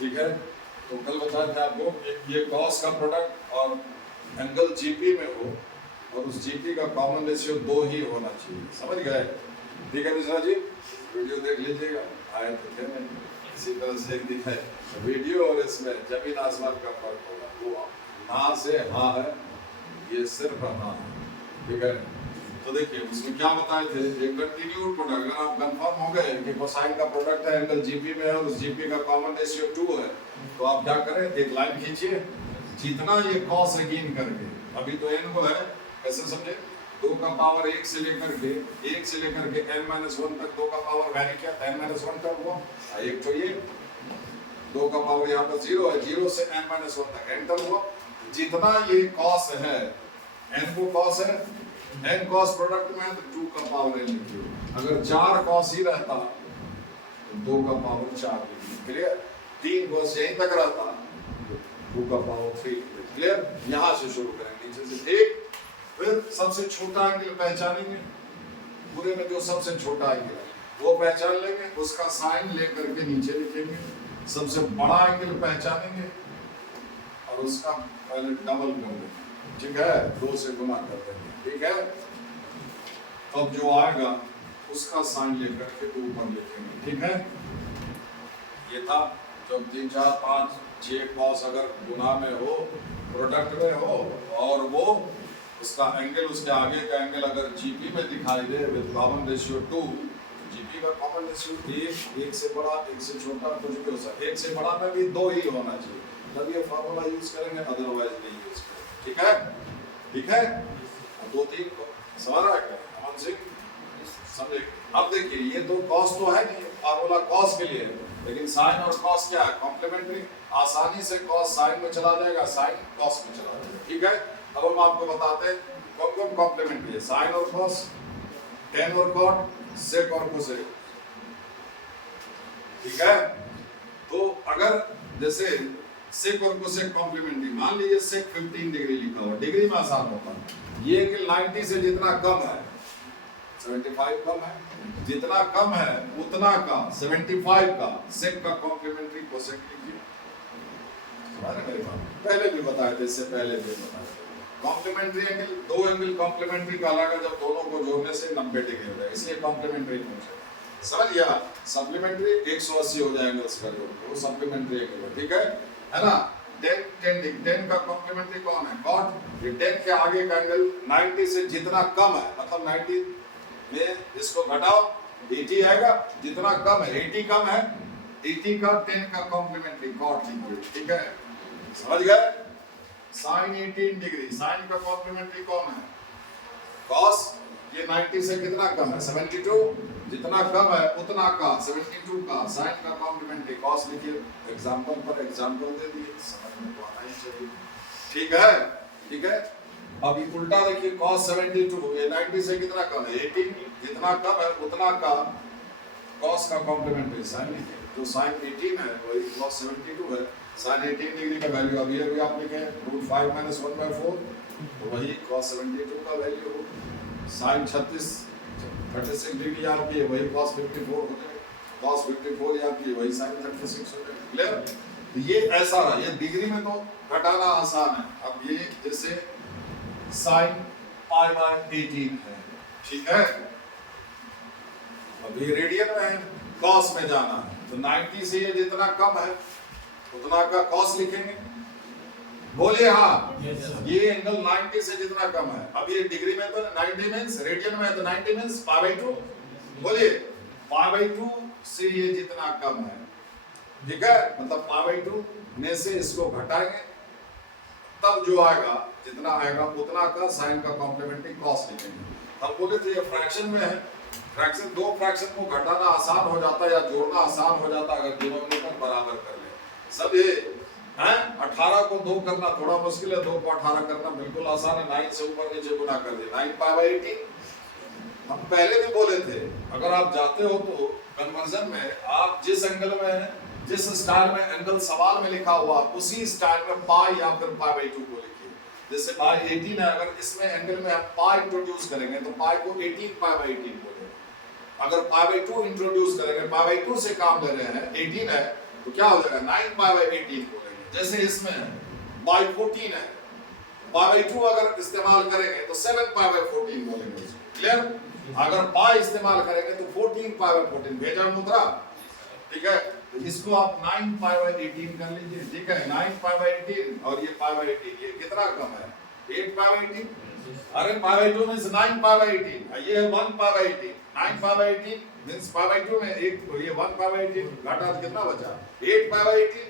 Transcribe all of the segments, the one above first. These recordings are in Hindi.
ठीक है। तो कल बताया था आपको ये कॉस का प्रोडक्ट और एंगल जीपी में हो और उस जीपी का कॉमन रेशियो 2 ही होना चाहिए, समझ गए? ठीक है मिश्रा जी, वीडियो देख लीजिएगा, आए तो थे नहीं, इसी तरह से दिखाए वीडियो और इसमें जमीन आसमान का फर्क होगा। वो ना से हाँ है, ये सिर्फ हाँ है, ठीक है। तो देखिए उसमें क्या बताए थे, एक कंटिन्यूड प्रोडक्ट, अगर आप कंफर्म हो गए कि कोसाइन का प्रोडक्ट है एंगल जीपी में है और उस जीपी का कॉमन रेशियो 2 है, तो आप क्या करें, एक लाइन खींचिए, जितना ये कॉस है गिन करके, अभी तो n को है, कैसे समझे, 2 का पावर 1 से लेकर के n-1 तक 2 का पावर वैरी किया, n-1 तक हुआ, एक तो ये 2 का पावर यहाँ पर 0 है, 0 से n-1 तक n तक हुआ, जितना ये कॉस है, n को कॉस है, n कॉस प्रोडक्ट में तो 2 का पावर n लिखिए, अगर 4 कॉस ही रहता तो 2 का पावर 4 लिखिए, क्लियर, 3 कॉस यहीं तक रहता 2 का पावर 3, क्लियर। यहाँ से शुरू करेंगे नीचे से, ठीक, फिर सबसे छोटा एंगल पहचानेंगे, पूरे में जो सबसे छोटा एंगल है वो पहचान लेंगे, उसका साइन लेकर के नीचे लिखेंगे, सबसे बड़ा एंगल पहचानेंगे और उसका पहले डबल कर देंगे, ठीक है, 2 से गुना कर देंगे, ठीक है। तब जो आएगा उसका साइन लेकर के ऊपर लिखेंगे, ठीक है। ये था जब 3 4 5 6 कॉस अगर गुना में हो, प्रोडक्ट में हो, और वो उसका एंगल, उसके आगे का एंगल अगर जीपी में दिखाई दे विद कॉमन रेशियो 2, जीपी का कॉमन रेशियो 1 से बड़ा 1 से छोटा कुछ भी हो सकता है, 1 से बड़ा में भी 2 ही होना चाहिए, तब ये फार्मूला यूज करेंगे, अदरवाइज नहीं यूज करेंगे, ठीक है, ठीक है। 2-3 समझ रहा है अमन सिंह, समझे? अब देखिए ये तो कॉस तो है नहीं, फार्मूला कॉस के लिए है, लेकिन साइन और कॉस क्या है, कॉम्प्लीमेंट्री, आसानी से कॉस साइन में चला जाएगा, साइन कॉस में चला जाएगा, ठीक है। अब हम आपको बताते हैं कौन कौन कॉम्प्लीमेंट्री है, साइन और कॉस, टेन और कॉट, सेक और कोसेक, ठीक है। तो अगर जैसे सेक और कोसेक कॉम्प्लीमेंट्री, मान लीजिए सेक 15 डिग्री लिखा हुआ, डिग्री में आसान होता है, ये एंगल 90 से जितना कम है, 75 कम है, जितना कम है उतना का 75 का सेक का कॉम्प्लीमेंट्री कोसेक लिखिए, मेरी बात पहले भी बताए थे, इससे पहले भी बताए थे, कॉम्प्लीमेंट्री एंगल, 2 एंगल कॉम्प्लीमेंट्री कहलाएगा जब दोनों को जोड़ने से 90 डिग्री हो जाए, इसलिए कॉम्प्लीमेंट्री पूछे, समझ गया। सप्लीमेंट्री 180 हो जाए एंगल्स का जोड़, वो सप्लीमेंट्री एंगल है, ठीक है ना। 10 का कॉम्प्लीमेंट्री कौन है, कॉट, ये 10 के आगे का एंगल 90 से जितना कम है, मतलब 90 में इसको घटाओ 80 आएगा, जितना कम है 80 कम है, 80 का 10 का कॉम्प्लीमेंट्री कॉट लिखिए, ठीक है, समझ गए। साइन 18 डिग्री, साइन का कॉम्प्लीमेंट्री कौन है, कॉस, ये 90 से कितना कम है 72, जितना कम है उतना का 72 का साइन का कॉम्प्लीमेंट्री कॉस लिखिए, एग्जांपल पर एग्जांपल दे दिए, समझ में तो आना ही चाहिए, ठीक है, ठीक है। अब ये उल्टा देखिए, कॉस 72, ये 90 से कितना कम है 18, जितना कम है उतना का कॉस का कॉम्प्लीमेंट्री साइन लिखिए, जो साइन 18 है वही कॉस 72 है, साइन 18 डिग्री का वैल्यू अभी अभी आप लिखे √5 - 1/4, तो वही cos 72 का वैल्यू हो, साइन 36 डिग्री याद किए वही cos 54 हो जाएगा, cos 54 याद किए वही साइन 36 हो जाएगा, क्लियर। तो ये ऐसा रहा, ये डिग्री में तो घटाना आसान है, अब ये जैसे साइन π/18 है, ठीक है, अब ये रेडियन में है, cos में जाना है, तो 90 से ये जितना कम है उतना का cos लिखेंगे, बोलिए हाँ, ये एंगल 90 से जितना कम है, अब ये डिग्री में तो 90 मींस, रेडियन में तो 90 मींस π/2, बोलिए π/2 से ये जितना कम है, ठीक है, मतलब π/2 में से इसको घटाएंगे, तब जो आएगा जितना आएगा उतना का साइन का कॉम्प्लीमेंट्री cos लिखेंगे। हम बोले थे ये फ्रैक्शन में है, फ्रैक्शन, 2 फ्रैक्शन को घटाना आसान हो जाता है या जोड़ना आसान हो जाता है अगर डिनोमिनेटर बराबर कर ले, सब ये हैं, 18 को 2 करना थोड़ा मुश्किल है, 2 को 18 करना बिल्कुल आसान है, 9 से ऊपर नीचे गुना कर दिया, 9 π/18। हम पहले भी बोले थे अगर आप जाते हो तो कन्वर्जन में आप जिस एंगल में, जिस स्टाइल में एंगल सवाल में लिखा हुआ उसी स्टाइल में पाई या फिर π/2 को लिखिए, जैसे पाई 18 है, अगर इसमें एंगल में आप पाई इंट्रोड्यूस करेंगे तो पाई को 18 π/18 बोलेंगे, अगर π/2 इंट्रोड्यूस करेंगे, π/2 से काम ले रहे हैं, 18 है तो क्या हो जाएगा 9π/18 बोलेंगे। जैसे इसमें है बाई 14 है, π/2 अगर इस्तेमाल करेंगे तो 7π/14 बोलेंगे। क्लियर? अगर पाई इस्तेमाल करेंगे तो 14π/14 भेजा मुद्रा। ठीक है, तो इसको आप 9π/18 कर लीजिए। ठीक है, 9π/18 और ये π/18, ये कितना कम है 8π/18। अरे π/2 मींस 9π/18, ये है 1π/18। 9π/18 मींस π/2 में एक, तो ये 1π/18 घटा तो कितना बचा 8π/18।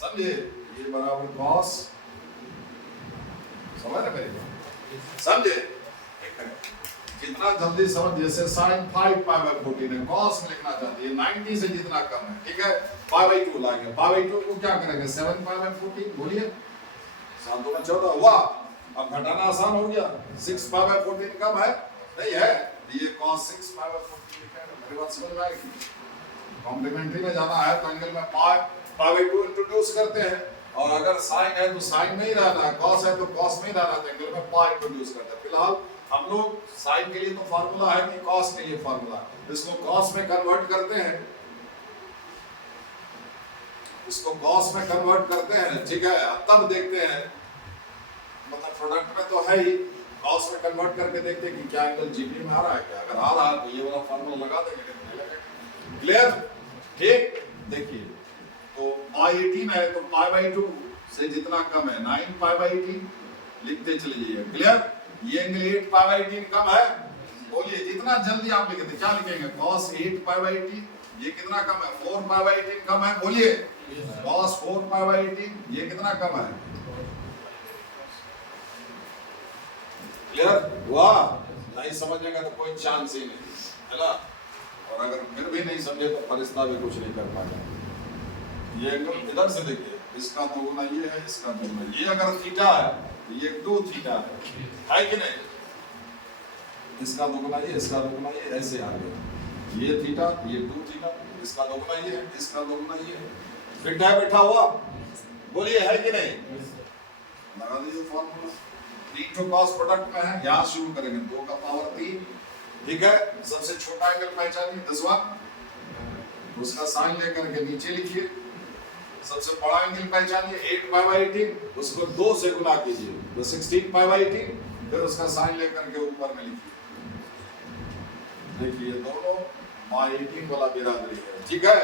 समझे? ये बराबर cos, समझ रहे मेरे? समझे? जितना जल्दी समझ, जैसे sin 5π/14 है, cos में लिखना चाहते हैं 90 से जितना कम है। ठीक है, π/2 लाएंगे, π/2 को क्या करेंगे 7π/14। बोलिए 7 दूना 14 हुआ। अब घटाना आसान हो गया, 6π/14 कम है नहीं है, ये cos 6π/14 लिखा है। मेरी बात समझ में आएगी? कॉम्प्लीमेंट्री में जाना है तो एंगल में π/2 इंट्रोड्यूस करते हैं, और अगर sin है तो sin में ही रहना है, cos है तो cos में ही रहना है, तो एंगल में π इंट्रोड्यूस करते हैं। फिलहाल हम लोग sin के लिए तो फार्मूला है कि cos के लिए फार्मूला, इसको cos में कन्वर्ट करते हैं, इसको cos में कन्वर्ट करते हैं। ठीक है, तब देखते हैं, मतलब प्रोडक्ट में तो है ही, cos में कन्वर्ट करके देखते हैं कि क्या एंगल जीपी में आ रहा है क्या। अगर आ रहा है तो ये वाला फार्मूला लगा देंगे। क्लियर? ठीक, देखिए तो π/18 है तो π/2 से जितना कम है 9π/18 लिखते चले जाइए। क्लियर? ये एंगल 8π/18 कम है, बोलिए जितना जल्दी आप लिखते क्या लिखेंगे cos 8π/18। ये कितना कम है 4π/18 कम है, बोलिए cos 4π/18। ये कितना कम है? क्लियर हुआ? नहीं समझेगा तो कोई चांस ही नहीं है ना, और अगर फिर भी नहीं समझे तो फरिश्ता भी कुछ नहीं कर पाएगा। ये एंगल इधर से देखिए, इसका दोगुना ये है, इसका दोगुना ये। अगर थीटा है तो ये 2 थीटा है कि नहीं? इसका दोगुना ये, इसका दोगुना ये, ऐसे आ गया। ये थीटा, ये 2 थीटा, इसका दोगुना ये है, इसका दोगुना ये है। फिट है, बैठा हुआ? बोलिए है कि नहीं? लगा दीजिए फॉर्मूला। 3 तो cos प्रोडक्ट में है, यहां शुरू करेंगे 2 का पावर 3। ठीक है, सबसे छोटा एंगल पहचानिए 10वां, उसका साइन लेकर के नीचे लिखिए। सबसे बड़ा एंगल पहचानिए 8π/18, उसको 2 से गुना कीजिए तो 16π/18, फिर उसका साइन लेकर के ऊपर में लिखिए। देखिए दोनों π/18 वाला बिरादरी है। ठीक है,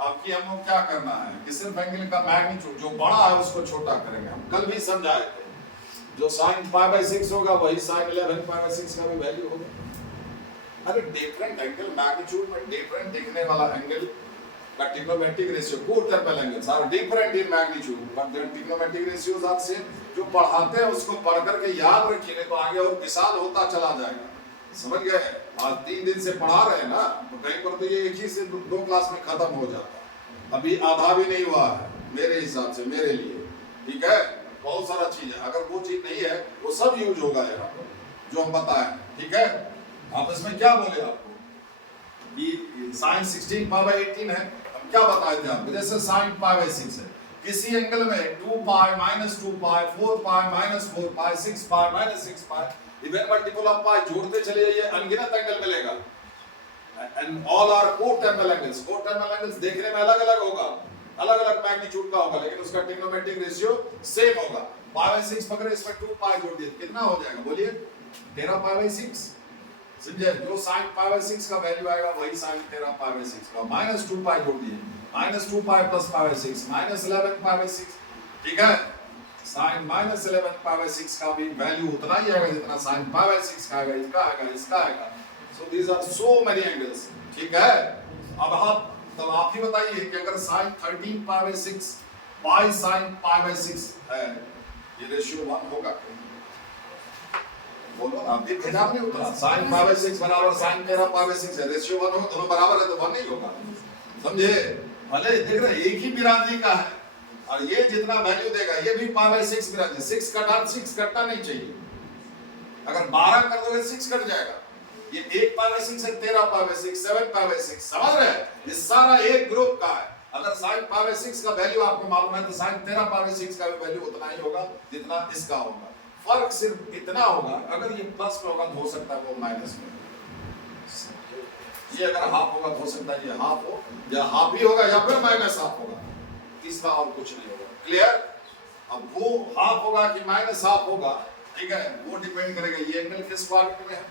अब की हम लोग क्या करना है कि सिर्फ एंगल का मैग्नीट्यूड जो बड़ा है उसको छोटा करेंगे। हम कल भी समझाए थे, जो sin π/6 होगा वही sin 11π/6 का भी वैल्यू होगा। अरे डिफरेंट एंगल मैग्नीट्यूड में डिफरेंट दिखने वाला एंगल का trigonometric ratio, coterminal angles are different in magnitude but their trigonometric ratios are same. जो पढ़ाते हैं उसको पढ़ करके याद रखिए, नहीं तो आगे और विशाल होता चला जाएगा। समझ गए? आज 3 दिन से पढ़ा रहे हैं ना, तो कहीं पर तो ये एक ही से 2 क्लास में खत्म हो जाता, अभी आधा भी नहीं हुआ है मेरे हिसाब से, मेरे लिए। ठीक है, बहुत सारा चीज है, अगर वो चीज नहीं है वो सब यूज होगा यहाँ पर जो हम बताएं। ठीक है, आप इसमें क्या बोले आपको कि sin 16π/18 है, हम क्या बताए थे आपको? जैसे sin π/6 है, किसी एंगल में 2π - 2π 4π - 4π 6π - 6π इवन मल्टीपल ऑफ पाई जोड़ते चले जाइए, अनगिनत एंगल मिलेगा। And all are coterminal angles. Coterminal angles देखने में अलग अलग होगा, अलग अलग मैग्नीट्यूड का होगा, लेकिन उसका ट्रिग्नोमेट्रिक रेशियो सेम होगा। π/6 पकड़े, इसमें 2π जोड़ दिए, कितना हो जाएगा? बोलिए 13π/6। समझे? जो sin π/6 का वैल्यू आएगा वही sin 13π/6 का। -2π जोड़ दिए, -2π + π/6 -11π/6। ठीक है, sin -11π/6 का भी वैल्यू उतना ही आएगा जितना sin π/6 का आएगा, इसका आएगा, इसका आएगा। So these are so many angles. ठीक है, अब आप ही बताइए कि अगर sin 13π/6 pi sin π/6 है, ये रेशियो 1 होगा? बोलो, आप भी भेजा नहीं उतना। sin π/6 बराबर sin 13π/6 है, रेशियो 1 होगा, दोनों बराबर है तो 1 नहीं होगा। समझे? भले देख रहे एक ही बिरादरी का है, और ये जितना वैल्यू देगा ये भी π/6 बिरादरी। 6 कटना नहीं चाहिए, अगर 12 कर दोगे 6 कट जाएगा। ये 1π/6 है, 13π/6, 7π/6। समझ रहे हैं? ये सारा एक ग्रुप का है। अगर sin π/6 का वैल्यू आपको मालूम है तो sin 13π/6 का भी वैल्यू उतना ही होगा जितना इसका होगा। फर्क सिर्फ इतना होगा, अगर ये प्लस में होगा तो हो सकता है वो माइनस में। ये अगर हाफ होगा तो हो सकता है ये हाफ हो, या हाफ ही होगा या फिर -1/2 होगा। तीसरा और कुछ नहीं होगा। क्लियर? अब वो हाफ होगा कि माइनस हाफ होगा, ठीक है, वो डिपेंड करेगा ये एंगल किस क्वाड्रेंट में है।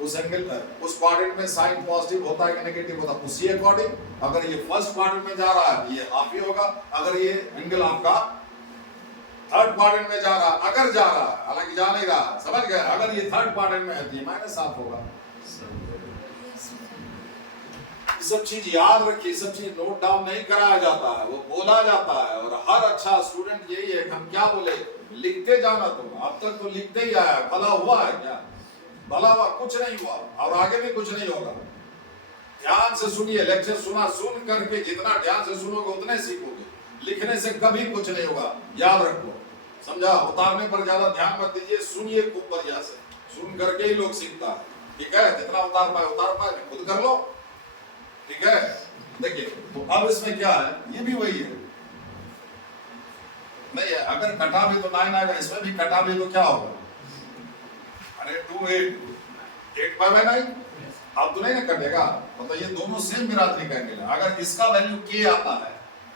उस एंगल उस क्वाड्रेंट में साइन पॉजिटिव होता है कि नेगेटिव होता है, उसी अकॉर्डिंग अगर ये फर्स्ट क्वाड्रेंट में जा रहा है ये हाफ ही होगा, अगर ये एंगल आपका थर्ड क्वाड्रेंट में जा रहा, अगर जा रहा, हालांकि जा नहीं रहा, समझ गए, अगर ये थर्ड क्वाड्रेंट में है तो ये माइनस हाफ होगा। ये सब चीज याद रखिए, सब चीज नोट डाउन नहीं कराया जाता है, वो बोला जाता है। और हर अच्छा स्टूडेंट यही है कि हम क्या बोले, लिखते जाना। तुम अब तक तो लिखते ही आया, भला हुआ है क्या? भला हुआ कुछ नहीं हुआ, और आगे भी कुछ नहीं होगा। ध्यान से सुनिए, लेक्चर सुन करके जितना ध्यान से सुनोगे उतने सीखोगे। लिखने से कभी कुछ नहीं होगा, याद रखो, समझा? उतारने पर ज्यादा ध्यान मत दीजिए, सुनिए खूब बढ़िया से, सुन करके ही लोग सीखता है, ठीक है? जितना उतार पाए खुद कर लो, ठीक है? देखिए तो अब इसमें क्या है, ये भी वही है, नहीं है, अगर कटा भी तो 9 आएगा, इसमें भी कटा भी तो क्या होगा, अरे 2 8 पाई बाय 9, अब तो नहीं ना कटेगा, मतलब ये दोनों सेम बिरादरी का एंगल है। अगर इसका वैल्यू k आता है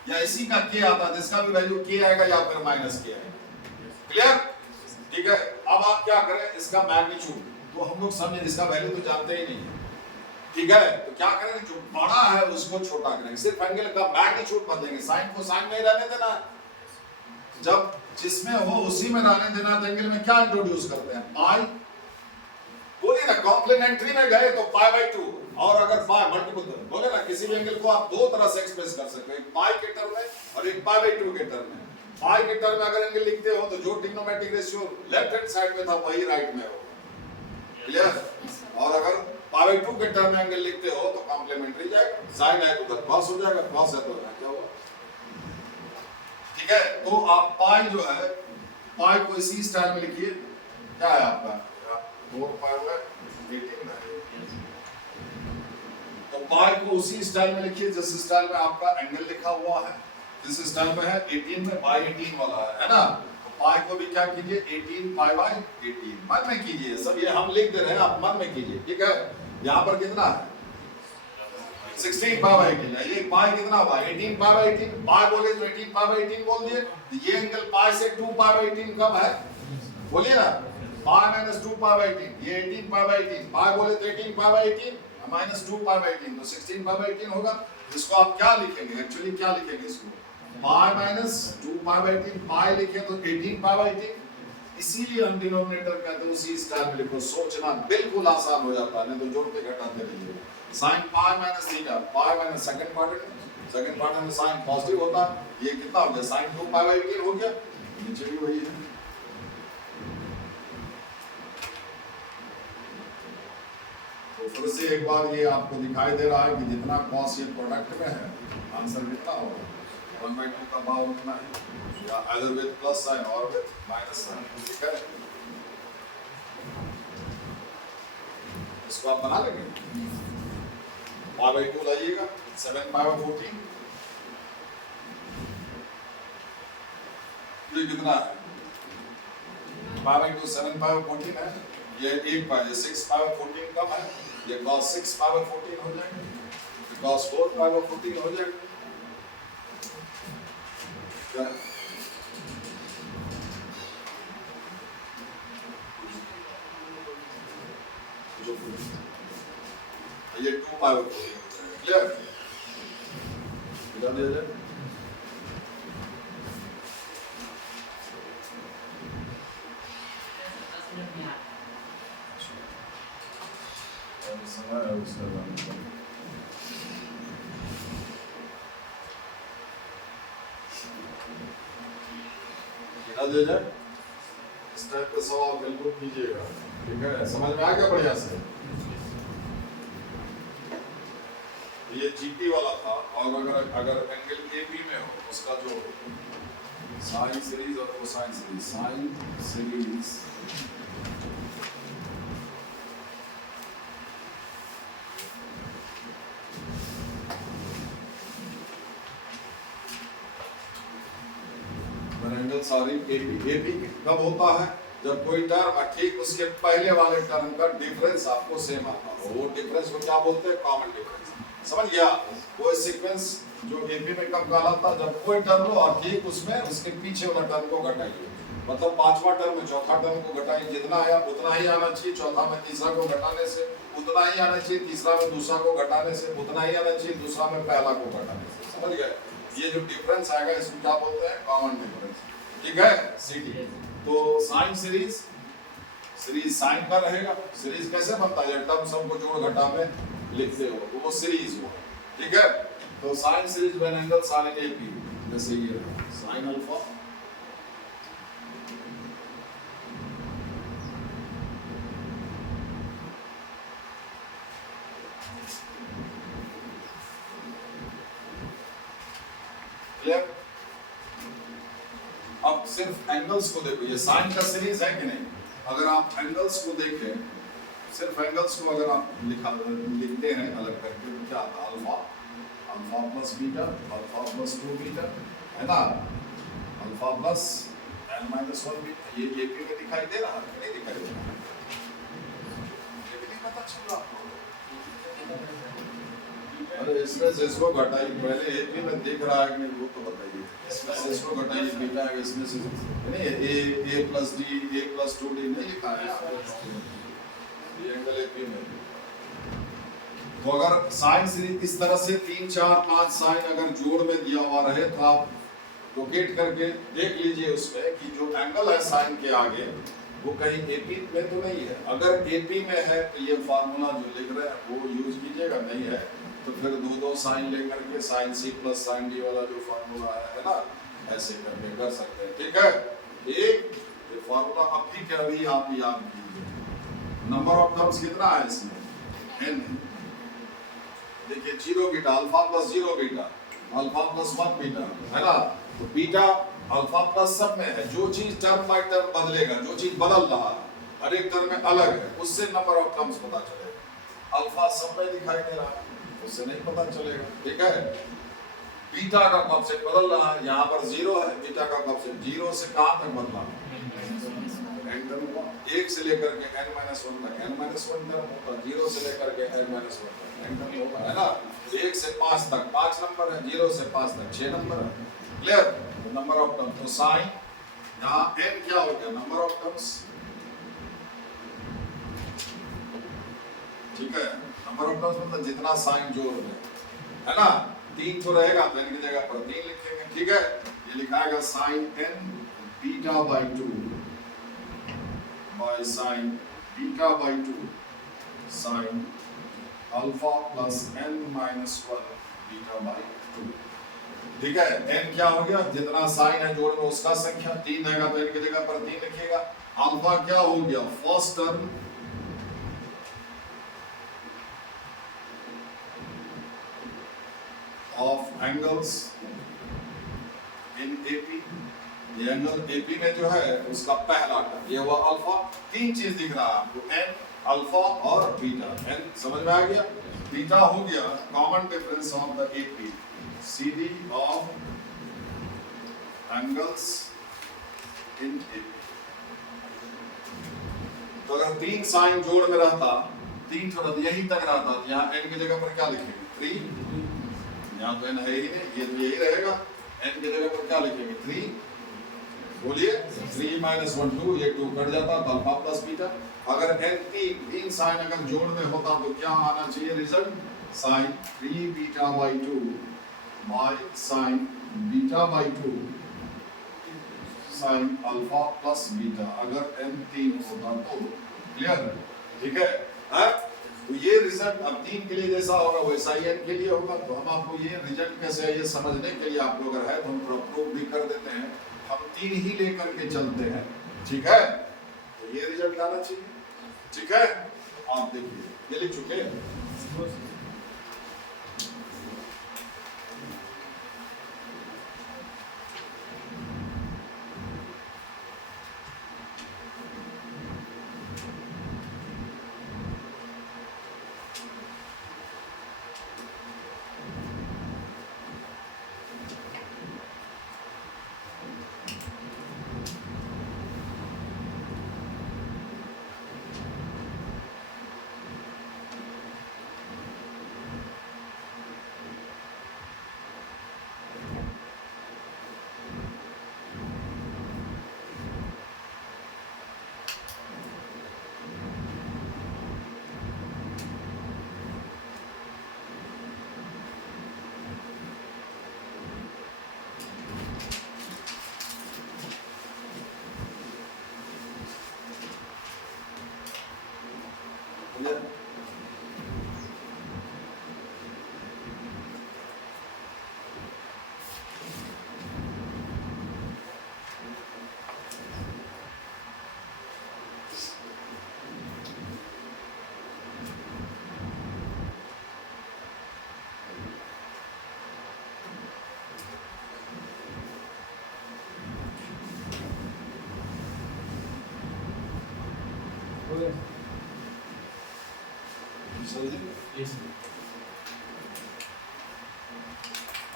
या इसी का k आता है तो इसका भी वैल्यू k आएगा या फिर माइनस k आएगा। क्लियर? ठीक है, अब आप क्या करें, इसका मैग्नीट्यूड तो हम लोग समझे, इसका वैल्यू तो जानते ही नहीं है, ठीक है? तो क्या करेंगे, जो बड़ा है उसको छोटा करेंगे, सिर्फ एंगल का मैग्नीट्यूड बदलेंगे, साइन को साइन में ही रहने देना, जब जिसमें हो उसी में रहने देना। तो एंगल में क्या इंट्रोड्यूस करते हैं, पाई, बोलिए ना, कॉम्प्लीमेंट्री में गए तो पाई बाय 2, और अगर पाई मल्टीपल, बोले ना, किसी भी एंगल को आप दो तरह से एक्सप्रेस कर सकते हैं, एक पाई के टर्म में और एक पाई बाय 2 के टर्म में। पाई के टर्म में अगर एंगल लिखते हो तो जो trigonometric ratio left hand side में था वही राइट में होगा। क्लियर? और अगर पाई बाय 2 के टर्म में एंगल लिखते हो तो कॉम्प्लीमेंट्री जाएगा, साइन है तो कॉस हो जाएगा, कॉस है तो क्या होगा, ठीक है? तो आप पाई जो है, पाई को इसी स्टाइल में लिखिए, क्या है आपका 4 पाई हुआ 18 है, तो पाई को उसी स्टाइल में लिखिए जिस स्टाइल में आपका एंगल लिखा हुआ है, जिस स्टाइल में है 18 में बाय 18 वाला है ना? तो पाई को भी क्या कीजिए, 18 पाई बाय 18 मन में कीजिए, सब ये हम लिख दे रहे हैं, आप मन में कीजिए, ठीक है? यहाँ पर कितना है, 16 पाई बाय 18 है, ये पाई कितना हुआ, 18 पाई बाय 18, पाई बोले तो 18 पाई बाय 18 बोल दिए। ये एंगल पाई से 2 पाई बाय 18 कम है, बोलिए ना, पाई माइनस 2 पाई बाय 18, ये 18 पाई बाय 18, पाई बोले तो 18 pi by 18 minus 2 pi by 18 तो 16 पाई बाय 18 होगा। इसको आप क्या लिखेंगे, एक्चुअली क्या लिखेंगे इसको, पाई माइनस 2 पाई बाय 18, पाई लिखे तो 18 पाई बाय 18, इसीलिए हम डिनोमिनेटर कहते हैं उसी स्टाइल में लिखो, सोचना बिल्कुल आसान हो जाता है, नहीं तो जोड़ते घटाते रहिए। Sine pi minus theta, pi minus second quadrant में साइन पॉजिटिव होता है, ये कितना हो गया, साइन 2 पाई बाय 18 हो गया, नीचे भी वही है। तो फिर से एक बार ये आपको दिखाई दे रहा है कि जितना कॉस ये प्रोडक्ट में है, आंसर कितना होगा, 1/2 का भाव उतना है, या either with प्लस साइन और with माइनस साइन, ठीक है? इसको आप बना लेंगे, पाई बाय 2 लाइएगा, 7 पाई बाय 14, ये कितना है, पाई बाय 2 7 पाई बाय 14 है, ये 1 पाई, ये 6 पाई बाय 14 कम है, ये cos 6 पाई बाय 14 हो जाएगा, ये cos 4 पाई बाय 14 हो जाएगा, क्या ये 2 पाई बाय 14 हो जाएगा। क्लियर? मिला दिया जाए, समय है उसका मिला दिया जाए। इस टाइप का सवाल बिल्कुल कीजिएगा, ठीक है? समझ में आ गया बढ़िया से? ये जीपी वाला था, और अगर एंगल एबी में हो उसका जो साइन सीरीज और cosine series, sine series angle सारी एबी कब होता है, जब कोई टर्म ठीक उसके पहले वाले टर्म का डिफरेंस आपको सेम आता हो, वो डिफरेंस को क्या बोलते हैं, कॉमन डिफरेंस। समझ गया? वो सीक्वेंस जो एपी में कब कहलाता, जब कोई टर्म लो और ठीक उसमें उसके पीछे वाला टर्म को घटाइए, मतलब पांचवा टर्म में चौथा टर्म को घटाइए, जितना आया उतना ही आना चाहिए, चौथा में तीसरा को घटाने से उतना ही आना चाहिए, तीसरा में दूसरा को घटाने से उतना ही आना चाहिए, दूसरा में पहला को घटाने से। समझ गए? ये जो डिफरेंस आएगा इसको क्या बोलते हैं? Common difference. ठीक है? सीडी। तो साइन सीरीज, सीरीज साइन का रहेगा। सीरीज कैसे बनता है? जब टर्म सबको जोड़ घटा में लिखते हो तो वो सीरीज हुआ। ठीक है? तो sine series when angles are in AP, जैसे ये साइन अल्फा क्लियर। अब सिर्फ एंगल्स को देखो, ये साइन का सीरीज है कि नहीं? अगर आप एंगल्स को देखें, सिर्फ एंगल्स को अगर आप लिखते हैं अलग करके तो क्या आता है? Alpha, alpha plus beta, alpha plus 2 beta, है ना? Alpha plus n minus 1 beta. ये एपी में दिखाई दे रहा है? नहीं दिखाई दे रहा? ये भी नहीं पता चल रहा आपको? अरे इसमें से इसको घटाइए, पहले एपी में दिख रहा है कि नहीं वो तो बताइए। इसमें से इसको घटाइए, बीटा है, इसमें से नहीं, a plus D, a plus 2d नहीं लिखा है ये एंगल एपी में। तो अगर साइन सीरीज इस तरह से 3 4 5 साइन अगर जोड़ में दिया हुआ रहे तो आप लोकेट करके देख लीजिए उसमें कि जो एंगल है साइन के आगे वो कहीं एपी में तो नहीं है। अगर एपी में है तो ये फार्मूला जो लिख रहे हैं वो यूज कीजिएगा, नहीं है तो फिर दो साइन लेकर के sine c plus sine d वाला जो फार्मूला है ना, ऐसे करके कर सकते हैं। ठीक है? एक ये फार्मूला अभी के अभी आप याद कीजिए। नंबर ऑफ टर्म्स कितना है इसमें? n। देखिए 0 beta, alpha plus 0 beta, alpha plus 1 beta, है ना? तो बीटा अल्फा प्लस सब में है। जो चीज टर्म बाय टर्म बदलेगा, जो चीज बदल रहा है हर एक टर्म में अलग है, उससे नंबर ऑफ टर्म्स पता चलेगा। अल्फा सब में दिखाई दे रहा है, उससे नहीं पता चलेगा। ठीक है? बीटा का कॉन्सेप्ट बदल रहा है, यहाँ पर 0 है, बीटा का कॉन्सेप्ट 0 से कहाँ तक बदला? एक से लेकर के n-1 तक, n-1 टर्म होता, 0 से लेकर के n-1 तक n टर्म होता है ना। 1 से 5 तक 5 नंबर है, 0 से 5 तक 6 नंबर है। क्लियर? Number of term. तो साइन यहाँ n क्या हो गया? Number of terms. ठीक है? नंबर ऑफ टर्म्स मतलब जितना साइन जोड़ में, है ना? 3 तो रहेगा तो n की जगह पर 3 लिखेंगे। ठीक है? ये लिखाएगा sine n beta by 2 by sine beta by 2 sine alpha plus n minus 1 beta by 2। ठीक है? n क्या हो गया? जितना साइन है जोड़ में उसका संख्या, 3 रहेगा तो n की जगह पर 3 लिखिएगा। अल्फा क्या हो गया? First term of angles in AP. ये एंगल एपी में जो है उसका पहला टर्म, ये हुआ अल्फा। 3 चीज दिख रहा है आपको, n, अल्फा और बीटा। n समझ में आ गया? बीटा हो गया common difference of the AP, CD of angles in AP। तो अगर 3 साइन जोड़ में रहता, 3 थोड़ा यही तक रहता तो यहाँ n की जगह पर क्या लिखेंगे? 3। यहाँ तो n है ही नहीं, ये तो यही रहेगा। n की जगह पर क्या लिखेंगे? 3। बोलिए 3 माइनस 1 2, ये 2 कट जाता तो अल्फा प्लस बीटा। अगर n 3 साइन अगर जोड़ में होता तो क्या आना चाहिए result? Sine 3 beta by 2 by sine beta by 2 sine alpha plus beta. अगर n 3 होता तो। क्लियर? ठीक है? तो ये रिजल्ट अब 3 के लिए जैसा होगा वैसा ही n के लिए होगा। तो हम आपको ये रिजल्ट कैसे है ये समझने के लिए आप लोग अगर है तो हम प्रूव भी कर देते हैं। हम 3 ही लेकर के चलते हैं। ठीक है? तो ये रिजल्ट आना चाहिए। ठीक है? आप देखिए ये लिख चुके हैं।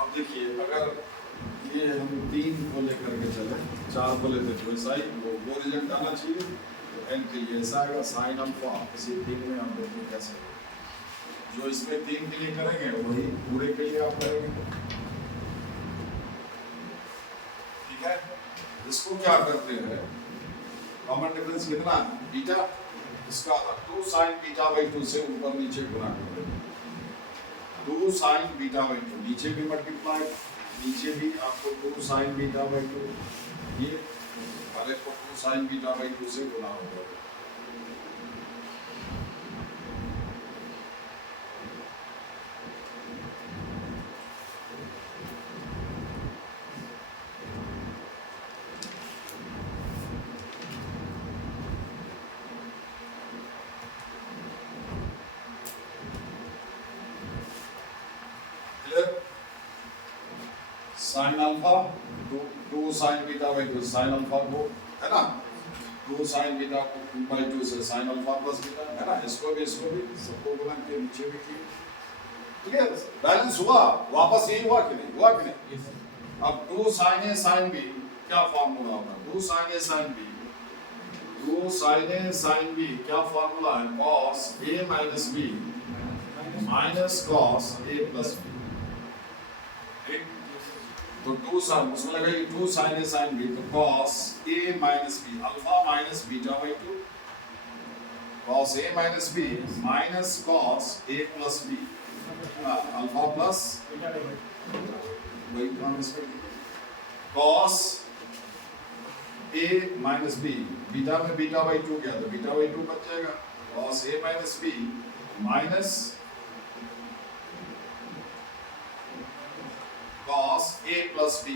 अब देखिए, अगर ये हम 3 को लेकर के चले, 4 को लेते तो ऐसा ही वो रिजल्ट आना चाहिए। तो n के लिए ऐसा आएगा साइन अल्फा, इसी 3 में हम देखते कैसे जो इसमें 3 के लिए करेंगे वही पूरे के लिए आप करेंगे। ठीक है, इसको क्या करते हैं, कॉमन डिफरेंस कितना है, बीटा, इसका 2 sin बीटा बाई 2 से ऊपर नीचे गुणा कर देंगे। 2 sin बीटा बाई 2 नीचे भी मल्टीप्लाई, नीचे भी आपको 2 sin बीटा बाई 2, ये हर एक को 2 sin बीटा बाई 2 से गुणा होगा। Sine alpha 2 sin beta by 2 sine alpha को है ना, 2 sin बीटा बाई 2 से साइन अल्फा प्लस बीटा है ना, इसको भी सबको गुणा के नीचे भी किए। ठीक है, बैलेंस हुआ, वापस यही हुआ कि नहीं, हुआ कि नहीं। अब 2 sin A sin B क्या फार्मूला होगा, 2 sin A sin B, 2 sin A sin B क्या फार्मूला है, cos A minus B minus cos A plus B। तो 2 sin, उसमें लगेगी 2 sin A sin B, तो cos A minus B alpha minus beta by 2, cos A minus B minus cos A plus B, alpha plus वही transfer, cos A minus B, beta में बीटा बाई 2 गया तो बीटा बाई 2 बच जाएगा, cos A minus B minus cos A plus B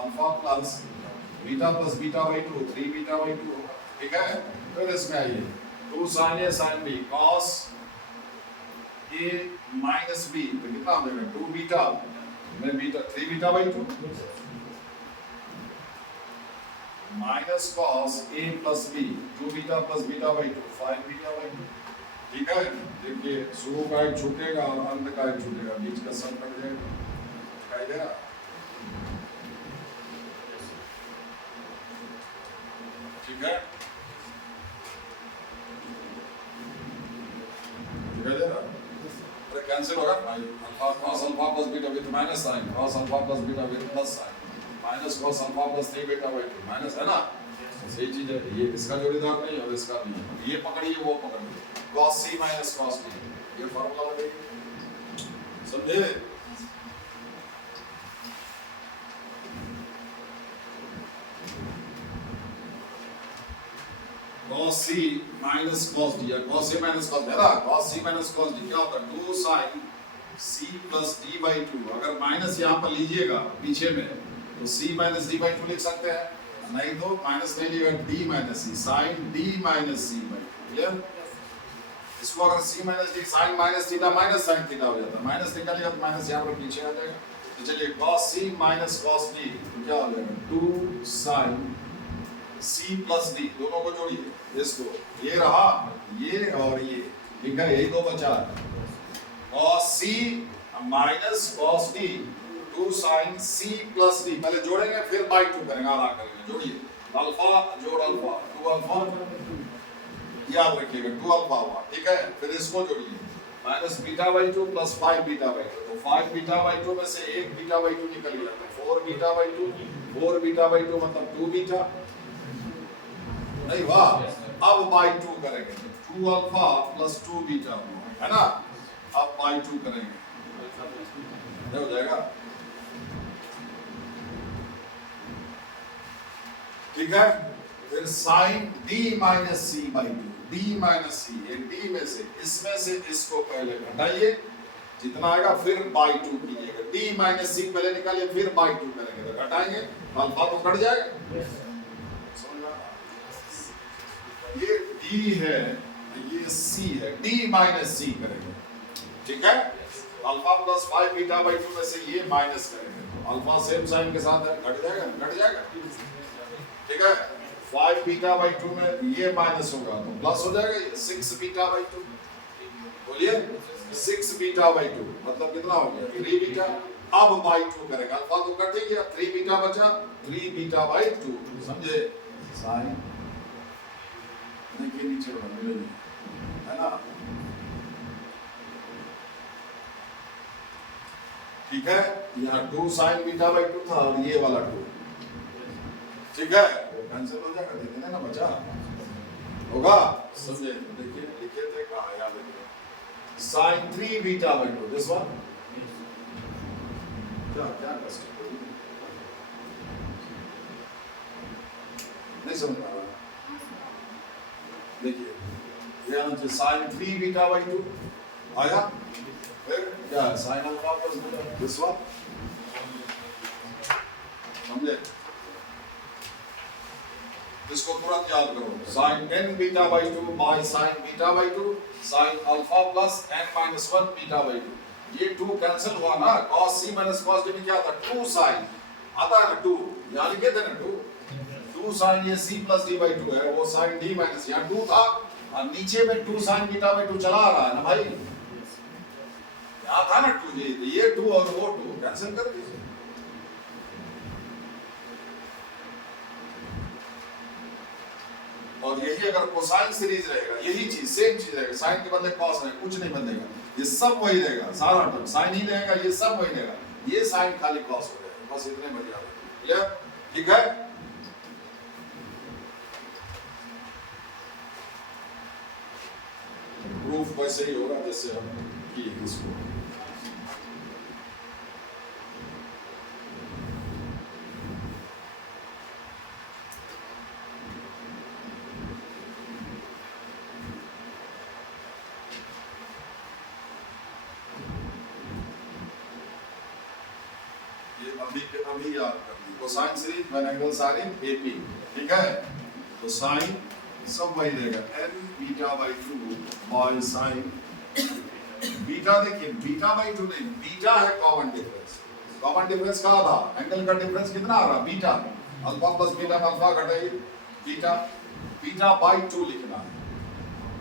alpha plus beta by 2, 3 beta by 2 होगा। ठीक है, फिर इसमें आइए 2 sin A sin B cos A minus B तो कितना हो जाएगा, 2 बीटा में beta 3 beta by 2 minus cos A plus B 2 beta plus beta by 2 5 beta by 2। ठीक है, देखिए शुरू का एक छूटेगा और अंत का एक छूटेगा, बीच का सब कट जाएगा, दिखाई दे रहा। ठीक है, दिखाई दे रहा, अरे कैंसिल होगा, alpha cos alpha plus beta with minus sine, cos alpha plus beta with plus sine, minus cos alpha plus 3 beta by 2 minus, है ना, सही चीज है। ये इसका जोड़ीदार नहीं और इसका नहीं है, ये पकड़िए वो पकड़िए, cos C minus cos D, ये फार्मूला लगेगा, समझे। cos C minus cos D या cos A minus cos D है ना, cos C minus cos D क्या होता है, 2 sin C plus D by 2, अगर माइनस यहाँ पर लीजिएगा पीछे में तो C minus D by 2 लिख सकते हैं, नहीं तो माइनस नहीं लिखेगा, D minus C sin D minus C by 2, clear. इसको अगर C minus D sin minus theta minus sin theta हो जाता है, माइनस निकालिएगा तो माइनस यहाँ पर पीछे आ जाएगा। तो चलिए cos C minus cos D तो क्या हो जाएगा, 2 sin C plus D, दोनों को जोड़िए, इसको ये रहा ये और ये, ठीक है, यही दो बचा, cos C minus cos D 2 sin C plus D, पहले जोड़ेंगे फिर बाई 2 करेंगे, आधा करेंगे, जोड़िए, अल्फा जोड़ अल्फा 2 अल्फा, याद रखिएगा 2 अल्फा हुआ। ठीक है, फिर इसको जोड़िए, minus beta by 2 plus 5 beta by 2, तो 5 बीटा बाई 2 में से 1 बीटा बाई 2 निकल गया, तो 4 बीटा बाई 2, 4 बीटा बाई 2 मतलब 2 बीटा, नहीं वाह, अब बाई 2 करेंगे, 2 अल्फा प्लस 2 बीटा, है ना, अब बाई 2 करेंगे, हो जाएगा। ठीक है, फिर sine D minus C by 2, D minus C, ये D में से इसमें से इसको पहले घटाइए, जितना आएगा फिर बाई 2 कीजिएगा, D माइनस C पहले निकालिए फिर बाई 2 करेंगे, तो घटाएंगे अल्फा तो कट जाएगा, ये D है ये C है, D माइनस C करेंगे। ठीक है, अल्फा प्लस 5 बीटा बाई 2 में से ये माइनस करेंगे, तो अल्फा सेम साइन के साथ है, घट जाएगा। ठीक है, 5 बीटा बाई 2 में ये माइनस होगा तो प्लस हो जाएगा, 6 बीटा बाई 2, बोलिए 6 बीटा बाई 2 मतलब कितना हो गया 3 बीटा। अब बाई 2 करेगा, अल्फा तो कट ही गया, 3 बीटा बचा, 3 बीटा बाई 2, समझे? साइन नहीं के नीचे मिलेगी, है ना? ठीक है, यहाँ 2 साइन बीटा बाई 2 था और ये वाला 2, ठीक है, वो कैंसिल हो जाएगा, दे देना ना, बचा होगा, समझे? देखिए लिखे थे कहाँ, यहाँ देखिए sine 3 beta by 2, this one क्या क्या कष्ट नहीं समझ पा रहा, देखिए ये आंसर साइन 3 बीटा बाई 2 आया, फिर क्या sine alpha plus beta, this one, समझे? इसको तुरंत याद करो, sine n beta by 2 by sine beta by 2 sine alpha plus n minus 1 beta by 2, ये 2 कैंसिल हुआ ना, cos c minus cos d में क्या था 2 साइन आता है ना 2, यहाँ लिखे थे ना 2 साइन, ये c प्लस d बाई 2 है, वो साइन d माइनस यहाँ 2 था और नीचे में 2 साइन बीटा बाई 2 चला आ रहा है ना भाई, यहाँ था ना 2, ये 2 और वो 2 कैंसिल कर दीजिए। और यही अगर कोसाइन सीरीज रहेगा, यही चीज सेम चीज रहेगा, साइन के बदले कॉस रहेगा, कुछ नहीं बदलेगा, ये सब वही रहेगा, सारा टर्म साइन ही रहेगा, ये सब वही रहेगा, ये साइन खाली कॉस हो जाएगा, बस इतने बढ़िया है, क्लियर? ठीक है, प्रूफ वैसे ही होगा जैसे हम किए इसको। अभी याद कर ली, cosine series when angles are in AP, ठीक है, तो साइन सब वही रहेगा n beta by 2 by sine beta, देखिए बीटा बाई 2 नहीं, बीटा है कॉमन डिफरेंस, कॉमन डिफरेंस कहाँ था, एंगल का डिफरेंस कितना आ रहा, बीटा, अल्फा प्लस बीटा में अल्फा घटाइए बीटा, बीटा बाई 2 लिखना है,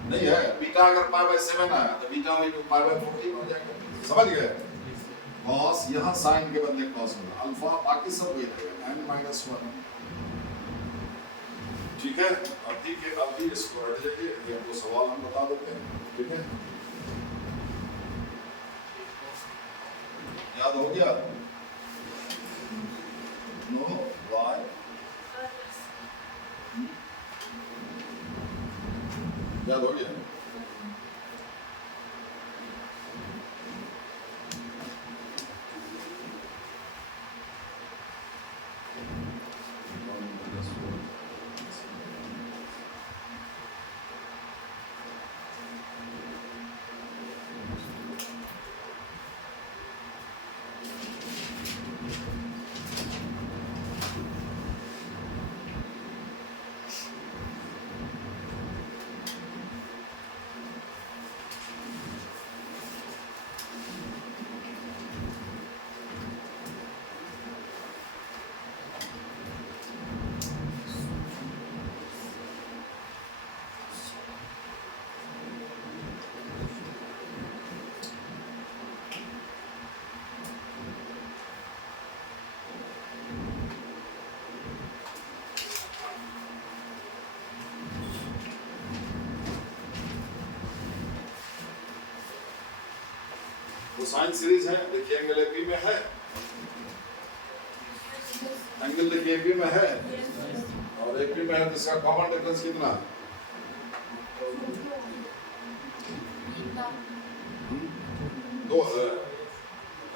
नहीं है बीटा अगर पाई बाई 7 आया तो बीटा बाई 2 पाई बाई 14 हो जाएगा, समझ गए? cos यहाँ साइन के बदले cos होगा, अल्फा बाकी सब वही रहेगा n माइनस 1, ठीक है? अब ठीक है, अभी इसको हट जाइए, ये आपको सवाल हम बता देते हैं, ठीक है? याद हो गया? नो y याद हो गया? कोसाइन सीरीज है, देखिए एंगल AP में है, एंगल देखिए AP में है और AP में है, तो इसका कॉमन डिफरेंस कितना है? 2 है।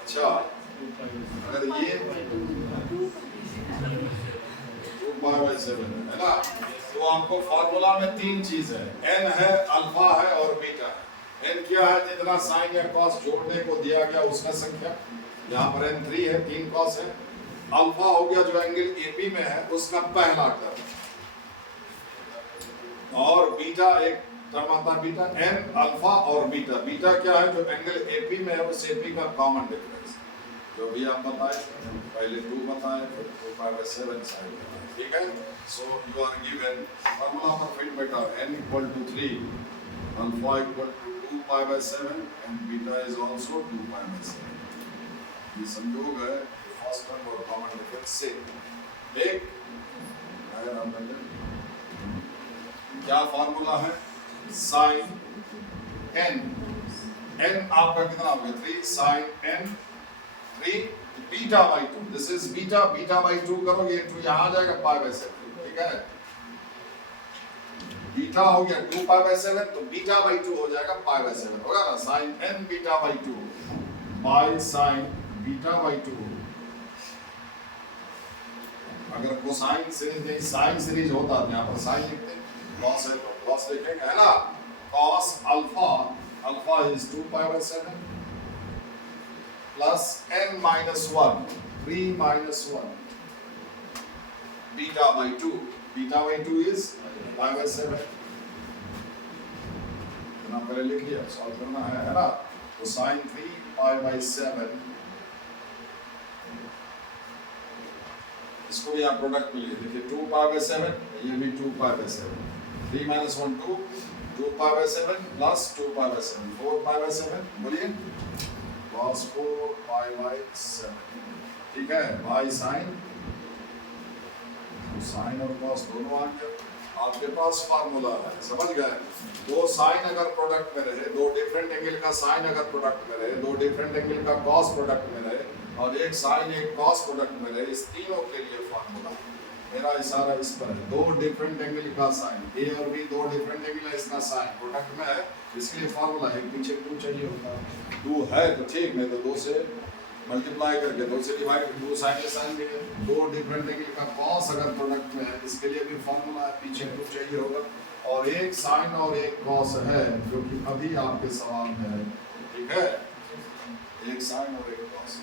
अच्छा, अगर ये 2π/7 है ना, तो आपको फार्मूला में 3 चीज है, n है, अल्फा है और बीटा है। n क्या है, जितना साइन या कॉस जोड़ने को दिया गया उसका संख्या, यहाँ पर n 3 है, 3 कॉस है, अल्फा हो गया जो एंगल AP में है उसका पहला टर्म, और बीटा एक टर्म आता है बीटा, n अल्फा और बीटा, बीटा क्या है जो एंगल AP में है उस AP का कॉमन डिफरेंस, जो भी आप बताए, पहले 2 बताए, फिर 2π/7 साइन, ठीक है? So you are given formula पर फिट बेटा, n = 3, alpha = 2 2 pi by 7 and beta is also 2 pi by 7. ये संयोग है फर्स्ट टर्म और कॉमन डिफरेंस से एक अगर हम क्या फॉर्मूला है sin n आपका कितना हो गया 3 sin n 3 beta by 2 this is beta by 2 करोगे तो यहाँ आ जाएगा पाई बाई 7 ठीक है बीटा हो गया 2 पाई बाई 7 तो बीटा बाई 2 हो जाएगा पाई बाई 7 होगा ना sin n beta by 2 by sin beta by 2 अगर कोसाइन सीरीज नहीं साइन सीरीज होता तो यहाँ पर साइन लिखते cos है तो cos लिखेंगे है ना cos alpha is 2 pi by 7 plus n minus 1 3 minus 1 beta by 2 is pi by 7 इतना पहले लिख लिया सॉल्व करना है ना तो sin 3 pi by 7 इसको भी आप प्रोडक्ट में लिखिए 2 pi by 7 ये भी 2 pi by 7 3 minus 1 2 pi by 7 plus 2 pi by 7 4 pi by 7 बोलिए cos 4 pi by 7 ठीक है बाई साइन साइन और cos दोनों आ गए आपके पास फार्मूला है समझ गए दो साइन अगर प्रोडक्ट में रहे दो डिफरेंट एंगल का साइन अगर प्रोडक्ट में रहे दो डिफरेंट एंगल का cos प्रोडक्ट में रहे और एक साइन एक cos प्रोडक्ट में रहे इस तीनों के लिए फार्मूला मेरा इशारा इस पर है दो डिफरेंट एंगल का साइन ए और बी दो डिफरेंट एंगल है इसका साइन प्रोडक्ट में है इसके लिए फार्मूला है पीछे 2 चाहिए होता है 2 है तो ठीक नहीं तो 2 से मल्टीप्लाई करके 2 से डिवाइड 2 साइन भी है दो डिफरेंट एंगल का cos अगर प्रोडक्ट में है इसके लिए भी फार्मूला है पीछे 2 चाहिए होगा और एक साइन और एक cos है जो कि अभी आपके सवाल में है ठीक है एक साइन और एक cos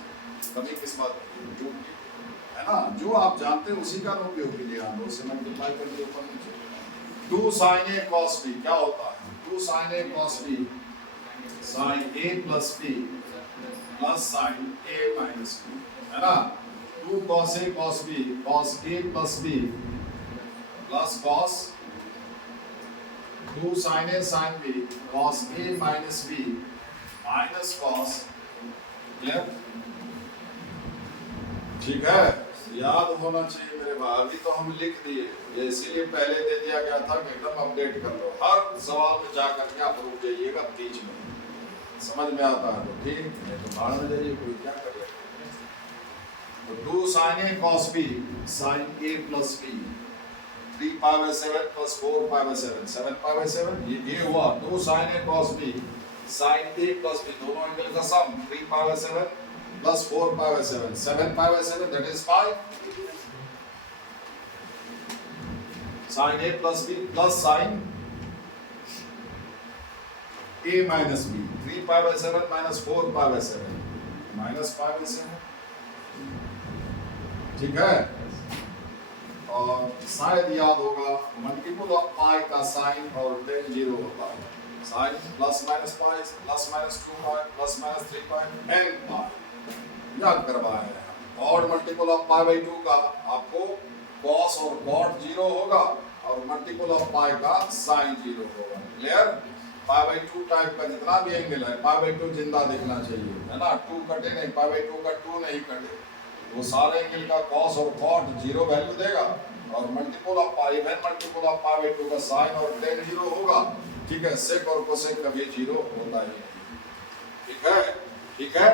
कभी किस बात की है ना जो आप जानते हैं उसी का उपयोग कीजिए आप उसे मल्टीप्लाई करके ऊपर नीचे 2 sin a cos b क्या होता है 2 sin a cos b sin a plus b plus sin a minus b है ना 2 cos a cos b cos a plus b plus cos 2 sin a sin b cos a minus b minus cos clear ठीक है याद होना चाहिए मेरे भाई अभी तो हम लिख दिए ये इसीलिए पहले दे दिया गया था कि एकदम अपडेट कर लो हर सवाल में जा करके आप रुक जाइएगा बीच में समझ में आता है तो ठीक नहीं तो बाहर में जाइए कोई क्या करेगा तो 2 sin a cos b sin a plus b 3 pi by 7 plus 4 pi by 7 7 pi by 7 ये हुआ 2 sin a cos b sin a plus b दोनों एंगल का सम 3 pi by 7 plus 4 pi by 7 7 pi by 7 that is 5 sin a plus b plus sin a minus b 3 pi by 7 minus 4 pi by 7 minus pi by 7 ठीक है और शायद याद होगा मल्टीपल ऑफ पाई का साइन और tan 0 होता है sine plus minus pi plus minus 2 pi plus minus 3 pi n pi याद करवाया है और मल्टीपल ऑफ पाई बाई 2 का आपको cos और cot 0 होगा और मल्टीपल ऑफ पाई का sin 0 होगा क्लियर पाई बाई 2 टाइप का जितना भी एंगल है पाई बाई 2 जिंदा दिखना चाहिए है ना 2 कटे नहीं पाई बाई 2 का 2 नहीं कटे वो सारे एंगल का cos और cot 0 वैल्यू देगा और multiple of pi even multiple of pi by 2 का sin और tan 0 होगा ठीक है sec और cosec का भी 0 होता है ठीक है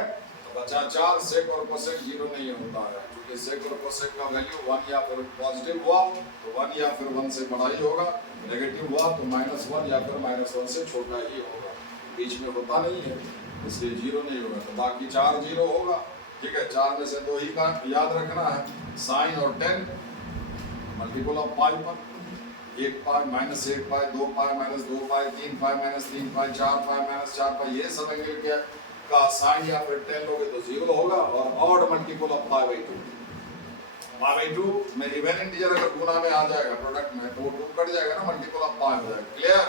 बचा 4 sec और cosec 0 नहीं होता है क्योंकि sec और cosec का वैल्यू 1 या फिर पॉजिटिव हुआ तो 1 या फिर 1 से बड़ा ही होगा नेगेटिव हुआ तो -1 या फिर -1 से छोटा ही होगा बीच में होता नहीं है इसलिए 0 नहीं होगा तो बाकी 4 0 होगा ठीक है 4 में से 2 ही का याद रखना है sin और tan मल्टीपल ऑफ पाई पर 1 पाई -1 पाई 2 पाई -2 पाई 3 पाई -3 पाई 4 पाई -4 पाई ये सब एंगल क्या का साइन या फिर tan लोगे तो 0 होगा और odd multiple of pi by 2 में इवन इंटीजर अगर गुना में आ जाएगा प्रोडक्ट में तो 2 कट जाएगा ना मल्टीपल ऑफ पाई हो जाएगा क्लियर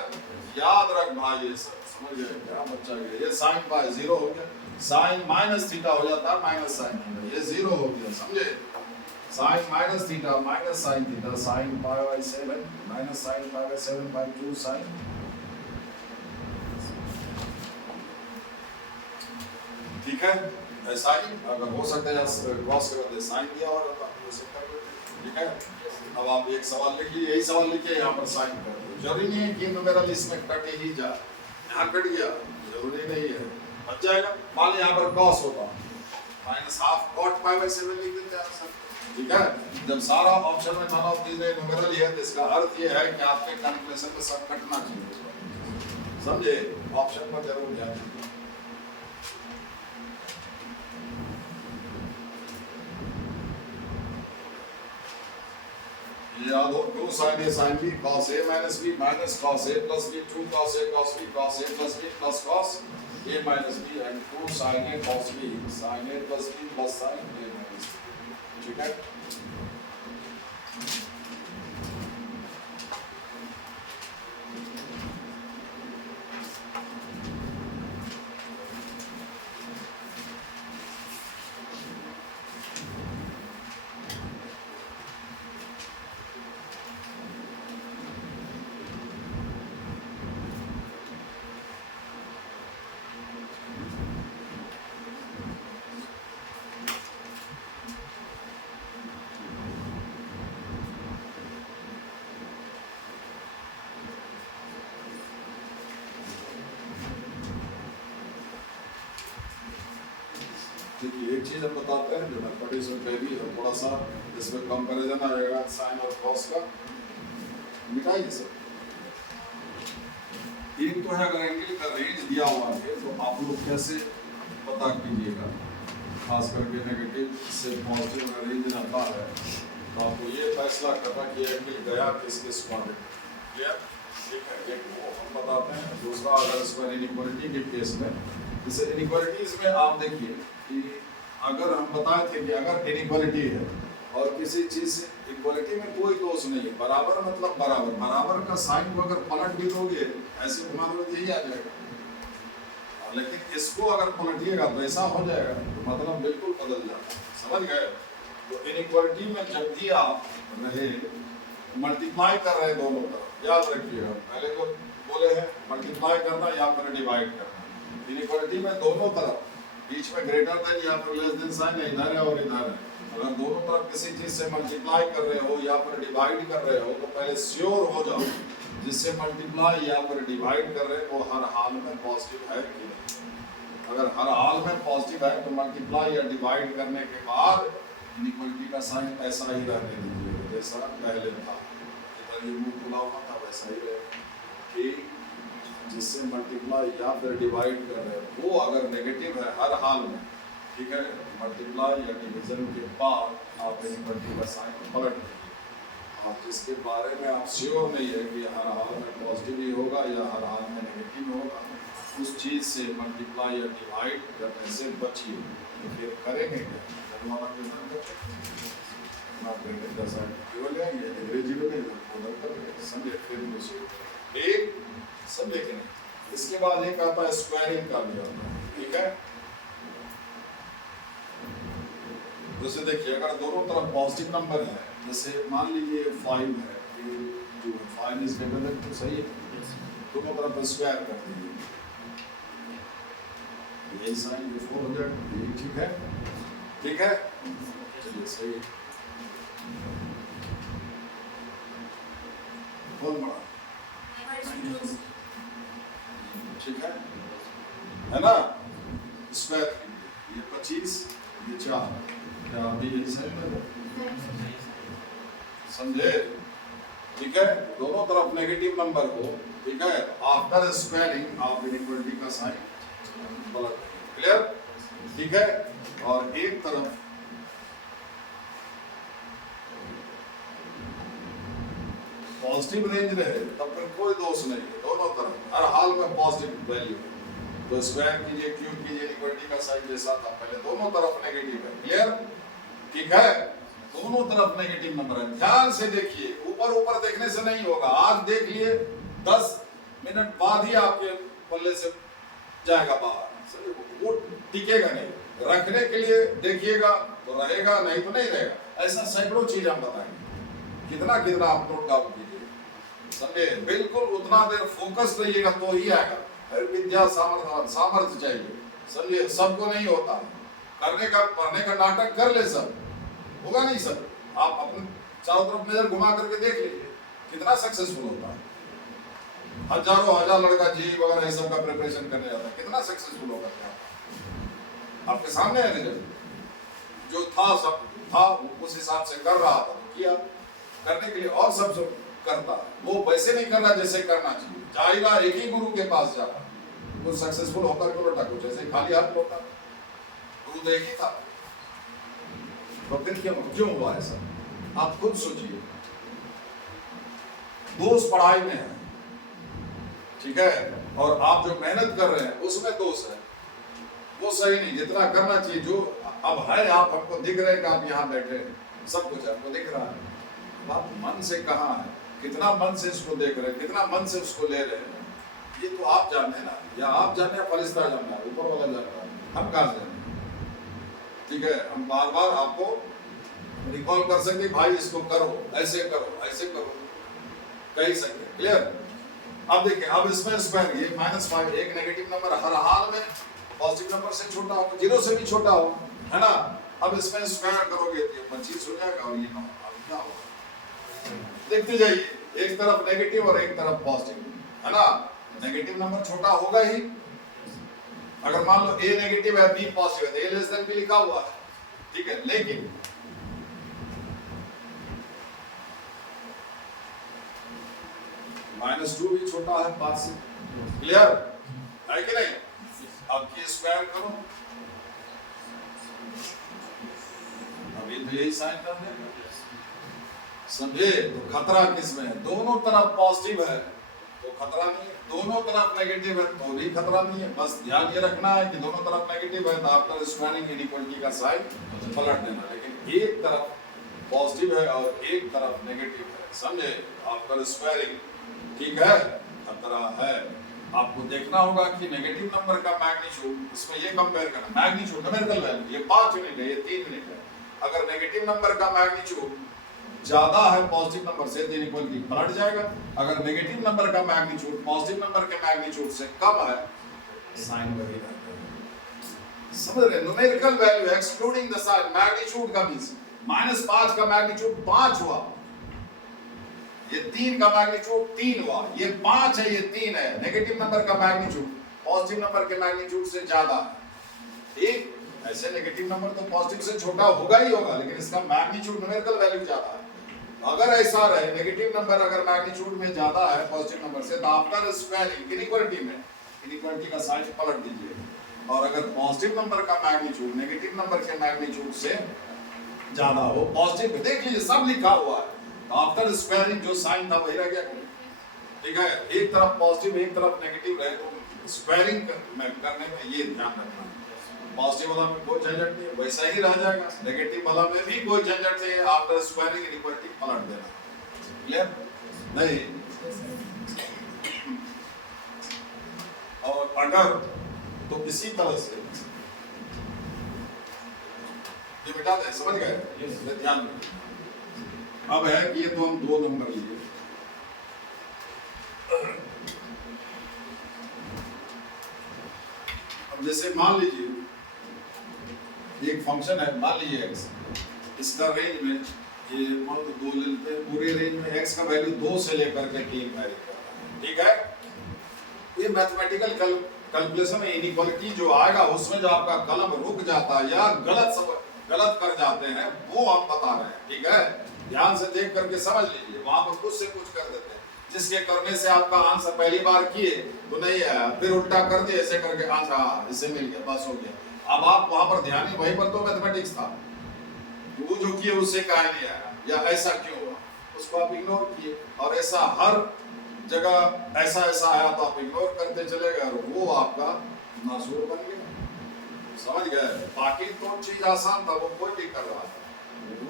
याद रख भाई ये सब समझ गए क्या बच्चा ये sin पाई 0 हो गया sin माइनस थीटा हो जाता है माइनस sin ये 0 हो गया समझे sin minus theta minus sin theta sin pi by 7 minus sin pi by 7 by 2 sin ठीक है, ऐसा ही अगर हो सकता है क्रॉस के बदले साइन दिया और ठीक है। अब आप एक सवाल लिख लीजिए, यही सवाल लिखिए, यहाँ पर साइन कर दो। जरूरी नहीं है कि न्यूमेरल इसमें कट ही जाए, यहाँ कट गया जरूरी नहीं है, बच जाएगा। मान लीजिए यहाँ पर कॉस होता -12 cot π/7 लिख देते हैं सर, ठीक है। जब सारा ऑप्शन में नन ऑफ दीज न्यूमेरल ही है तो इसका अर्थ ये है कि आपके कैलकुलेशन में सब कटना चाहिए, समझे। ऑप्शन पर जरूर ध्यान दीजिए। याद हो 2 sin A sin B cos A minus B minus cos A plus B 2 cos A cos B cos A plus B plus cos A minus B and 2 sin A cos B sin A plus B plus sin A minus B, ठीक है। एक चीज हम बताते हैं जो मैथमेटिक्स में पहली है, थोड़ा सा इसमें कंपैरिजन आएगा साइन और कॉस का, मिटाइए सब। एक तो है अगर एंगल का रेंज दिया हुआ है तो आप लोग कैसे पता कीजिएगा, खास करके नेगेटिव से पॉजिटिव का रेंज रहता है तो आपको ये फैसला करना कि एंगल गया किसके क्वाड्रेंट, क्लियर, ठीक है। एक वो हम बताते हैं, दूसरा अगर इसमें इनइक्वालिटी के केस में, जैसे इनइक्वालिटीज में आप देखिए कि अगर हम बताए थे कि अगर इनइक्वालिटी है और किसी चीज से इक्वालिटी में कोई दोष नहीं है, बराबर मतलब बराबर, बराबर का साइन को अगर पलट भी दोगे ऐसे घुमा दो यही आ जाएगा, लेकिन इसको अगर पलटिएगा तो ऐसा हो जाएगा तो मतलब बिल्कुल बदल जाता है, समझ गए। तो इनइक्वालिटी में जब भी आप रहे मल्टीप्लाई कर रहे हैं दोनों तरफ, याद रखिएगा पहले तो बोले हैं मल्टीप्लाई करना या फिर डिवाइड करना। इनइक्वालिटी में दोनों तरफ बीच में ग्रेटर देन या फिर लेस देन साइन है, इधर है और इधर है, अगर दोनों तरफ किसी चीज से मल्टीप्लाई कर रहे हो या फिर डिवाइड कर रहे हो तो पहले श्योर हो जाओ जिससे मल्टीप्लाई या फिर डिवाइड कर रहे हो वो हर हाल में पॉजिटिव है कि नहीं। अगर हर हाल में पॉजिटिव है तो मल्टीप्लाई या डिवाइड करने के बाद इनइक्वालिटी का साइन ऐसा ही रहने दीजिए जैसा पहले था, इधर ये मुंह खुला हुआ था वैसा ही रहे, जिससे मल्टीप्लाई या फिर डिवाइड कर रहे हैं वो अगर नेगेटिव है हर हाल में, ठीक है, मल्टीप्लाई या डिवीजन के बाद आप इनइक्वालिटी का साइन पलट दीजिए। और जिसके बारे में आप श्योर नहीं है कि हर हाल में पॉजिटिव ही होगा या हर हाल में नेगेटिव होगा, उस चीज़ से मल्टीप्लाई या डिवाइड करने से बचिए। तो फिर करेंगे क्या, समझे, फिर एक समझे कि नहीं। इसके बाद एक आता है स्क्वायरिंग का भी आता है, ठीक है। जैसे देखिए अगर दोनों तरफ पॉजिटिव नंबर है, जैसे मान लीजिए 5 है, जो 5 इज ग्रेटर देन, तो सही है, दोनों तरफ स्क्वायर कर दीजिए, यही साइन ये 4 हो जाएगा, ये ठीक है, ठीक है, चलिए सही है। बहुत बड़ा ठीक है ना, स्क्वायर ये 25 ये 4, क्या अभी यही सही समझे, ठीक है। दोनों तरफ नेगेटिव नंबर हो, ठीक है, आफ्टर स्क्वायरिंग आप इनइक्वालिटी का साइन पलट, क्लियर, ठीक है। और एक तरफ पॉजिटिव रेंज रहे तब फिर कोई दोष नहीं है, दोनों तरफ हर हाल में पॉजिटिव वैल्यू है, तो स्क्वायर कीजिए क्यूब कीजिए इक्वालिटी का साइन जैसा था पहले, दोनों तरफ नेगेटिव है, क्लियर, ठीक है, दोनों तरफ नेगेटिव नंबर है। ध्यान से देखिए, ऊपर ऊपर देखने से नहीं होगा, आज देख लिए 10 मिनट बाद ही आपके पल्ले से जाएगा बाहर, वो टिकेगा नहीं, रखने के लिए देखिएगा तो रहेगा, नहीं तो नहीं रहेगा। ऐसा सैकड़ों चीज हम बताएंगे, कितना कितना आप नोट डाउन कीजिए, समझे, बिल्कुल उतना देर फोकस रहिएगा तो ही आएगा। विद्या सामर्थ्य चाहिए, समझिए, सबको नहीं होता। करने का नाटक कर ले सब, होगा नहीं सब। आप अपने चारों तरफ नजर घुमा करके देख लीजिए कितना सक्सेसफुल होता है। हजारों हजार लड़का जी वगैरह सब का प्रिपरेशन करने जाता है, कितना सक्सेसफुल होगा क्या आपके सामने है रिजल्ट। जो था सब था, उस हिसाब से कर रहा था तो किया, करने के लिए और सब जो करता वो वैसे नहीं कर रहा जैसे करना चाहिए। जाएगा एक ही गुरु के पास जाता, वो सक्सेसफुल होकर के लौटा, कुछ ऐसे खाली हाथ लौटा, गुरु तो एक ही था। तो फिर क्यों हुआ ऐसा, आप खुद सोचिए। दोष पढ़ाई में है, ठीक है, और आप जो मेहनत कर रहे हैं उसमें दोष है, वो सही नहीं। जितना करना चाहिए, जो अब है, आप हमको दिख रहे हैं कि आप यहाँ बैठे हैं, सब कुछ आपको दिख रहा है। आप मन से कहाँ है, कितना मन से इसको देख रहे हैं, कितना मन से उसको ले रहे हैं, ये तो आप जाने ना, या आप जाने या फरिश्ता जाना, ऊपर वाला जाना, हम कहाँ जाने। ठीक है, हम बार बार आपको रिकॉल कर सकते, भाई इसको करो, ऐसे करो, ऐसे करो, कह सकते। क्लियर। अब देखिए, अब इसमें स्क्वायर, ये -5, एक नेगेटिव नंबर हर हाल में पॉजिटिव नंबर से छोटा हो, 0 से भी छोटा हो, है ना। अब इसमें स्क्वायर करोगे तो 25 हो जाएगा, और ये 9 क्या होगा, देखते जाइए। एक तरफ नेगेटिव और एक तरफ पॉजिटिव, है ना। नेगेटिव नंबर छोटा होगा ही। अगर मान लो a नेगेटिव है, b पॉजिटिव है, तो a लेस देन b लिखा हुआ है, ठीक है। लेकिन -2 भी छोटा है 5 से। क्लियर है कि नहीं। अब ये स्क्वायर करो, अभी तो यही साइन कर देगा, समझे। तो खतरा किसमें है, दोनों तरफ पॉजिटिव है तो खतरा नहीं है, दोनों तरफ नेगेटिव है तो भी खतरा नहीं है। बस ध्यान ये रखना है कि दोनों तरफ नेगेटिव है तो आफ्टर स्क्वायरिंग इनइक्वालिटी का साइन पलट देना। लेकिन एक तरफ पॉजिटिव है और एक तरफ नेगेटिव है, समझे, आफ्टर स्क्वायरिंग, ठीक है, खतरा है। आपको देखना होगा कि नेगेटिव नंबर का मैग्नीट्यूड, इसमें ये कंपेयर करना, मैग्नीट्यूड न्यूमेरिकल वैल्यू, ये 5 यूनिट है, ये 3 यूनिट है। अगर नेगेटिव नंबर का मैग्नीट्यूड ज्यादा है पॉजिटिव नंबर से, तो इनइक्वालिटी पलट जाएगा। अगर नेगेटिव नंबर का मैग्नीट्यूड पॉजिटिव नंबर के मैग्नीट्यूड से कम है, साइन वही रहेगा। समझ रहे, numerical value excluding the sign, magnitude का मींस -5 का मैग्नीट्यूड 5 हुआ, ये 3 का मैग्नीट्यूड 3 हुआ, ये 5 है, ये 3 है। नेगेटिव नंबर का मैग्नीट्यूड पॉजिटिव नंबर के मैग्नीट्यूड से ज्यादा है, ठीक। ऐसे नेगेटिव नंबर तो पॉजिटिव से छोटा होगा ही होगा, लेकिन इसका मैग्नीट्यूड न्यूमेरिकल वैल्यू ज्यादा है। अगर ऐसा रहे, नेगेटिव नंबर अगर मैग्नीट्यूड में ज्यादा है पॉजिटिव नंबर से, तो आफ्टर स्क्वायरिंग इनइक्वालिटी में इनइक्वालिटी का साइन पलट दीजिए। और अगर पॉजिटिव नंबर का मैग्नीट्यूड नेगेटिव नंबर के मैग्नीट्यूड से ज्यादा हो, पॉजिटिव देख लीजिए सब लिखा हुआ है, तो आफ्टर स्क्वायरिंग जो साइन था वही रह गया, ठीक है। एक तरफ पॉजिटिव एक तरफ नेगेटिव रहे तो स्क्वायरिंग करने में ये ध्यान रखना, पॉजिटिव वाला में कोई झंझट नहीं, वैसा ही रह जाएगा। नेगेटिव वाला में भी कोई झंझट नहीं है, आफ्टर स्क्वायरिंग इनइक्वालिटी पलट देना। क्लियर नहीं। और अगर तो इसी तरह से ये मिटा दे, समझ गए, ध्यान रखिए। अब है कि ये तो हम 2 नंबर लिए, अब जैसे मान लीजिए एक फंक्शन है, मान लीजिए x, इसका रेंज में ये मान लो 2 ले लेते हैं, पूरे रेंज में x का वैल्यू 2 से लेकर के 3 वैरी कर रहा है, ठीक है। ये मैथमेटिकल कैलकुलेशन में इनइक्वालिटी जो आएगा उसमें जो आपका कलम रुक जाता है या गलत कर जाते हैं, वो हम बता रहे हैं, ठीक है। ध्यान से देख करके समझ लीजिए, वहां पर कुछ से कुछ कर देते हैं, जिसके करने से आपका आंसर पहली बार किए तो नहीं आया, फिर उल्टा कर दिए, ऐसे करके आंसर इससे मिल गया, बस हो गया। अब आप वहां पर ध्यान ही, वहीं पर तो मैथमेटिक्स था, वो जो किए उससे कहा नहीं आया, या ऐसा क्यों हुआ, उसको आप इग्नोर किए। और ऐसा हर जगह ऐसा आया तो आप इग्नोर करते चले गए, और वो आपका नासूर बन गया, समझ गए। बाकी तो चीज आसान था, वो कोई भी कर रहा था,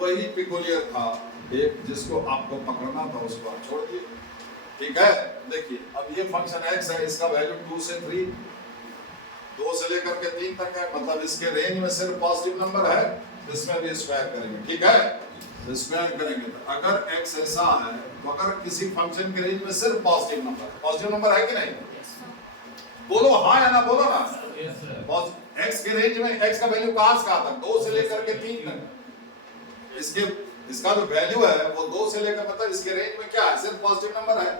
वही पिकुलियर था एक, जिसको आपको पकड़ना था उसको आप छोड़ दिए, ठीक है। देखिए अब ये फंक्शन x है, इसका वैल्यू 2 से 3, 2 से लेकर के 3 तक है, मतलब इसके रेंज में सिर्फ पॉजिटिव नंबर है, इसमें भी स्क्वायर करेंगे, ठीक है। तो स्क्वायर करेंगे तो अगर x ऐसा है, तो अगर किसी फंक्शन के रेंज में सिर्फ पॉजिटिव नंबर है कि नहीं, बोलो हाँ या ना, बोलो ना, x के रेंज में x का वैल्यू कहां से कहां तक, 2 से लेकर के 3 तक। इसका जो वैल्यू है वो 2 से लेकर, मतलब इसके रेंज में क्या है, सिर्फ पॉजिटिव नंबर है,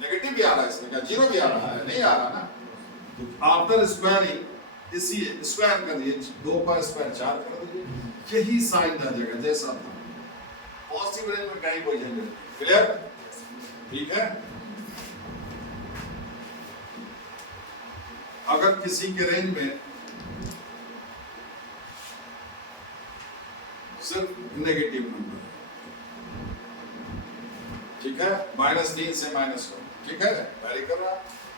नेगेटिव भी आ रहा है इसमें, क्या जीरो भी आ रहा है, नहीं आ रहा ना। तो आफ्टर स्क्वायरिंग इसी स्क्वायर कर दिए, 2 का स्क्वायर 4 कर दीजिए, यही साइन रह जाएगा जैसा था, पॉजिटिव रेंज में कहीं कोई झंझट नहीं। क्लियर, ठीक है। अगर किसी के रेंज में सिर्फ नेगेटिव नंबर, ठीक है, -3 से -1, ठीक है, वेरी कर रहा।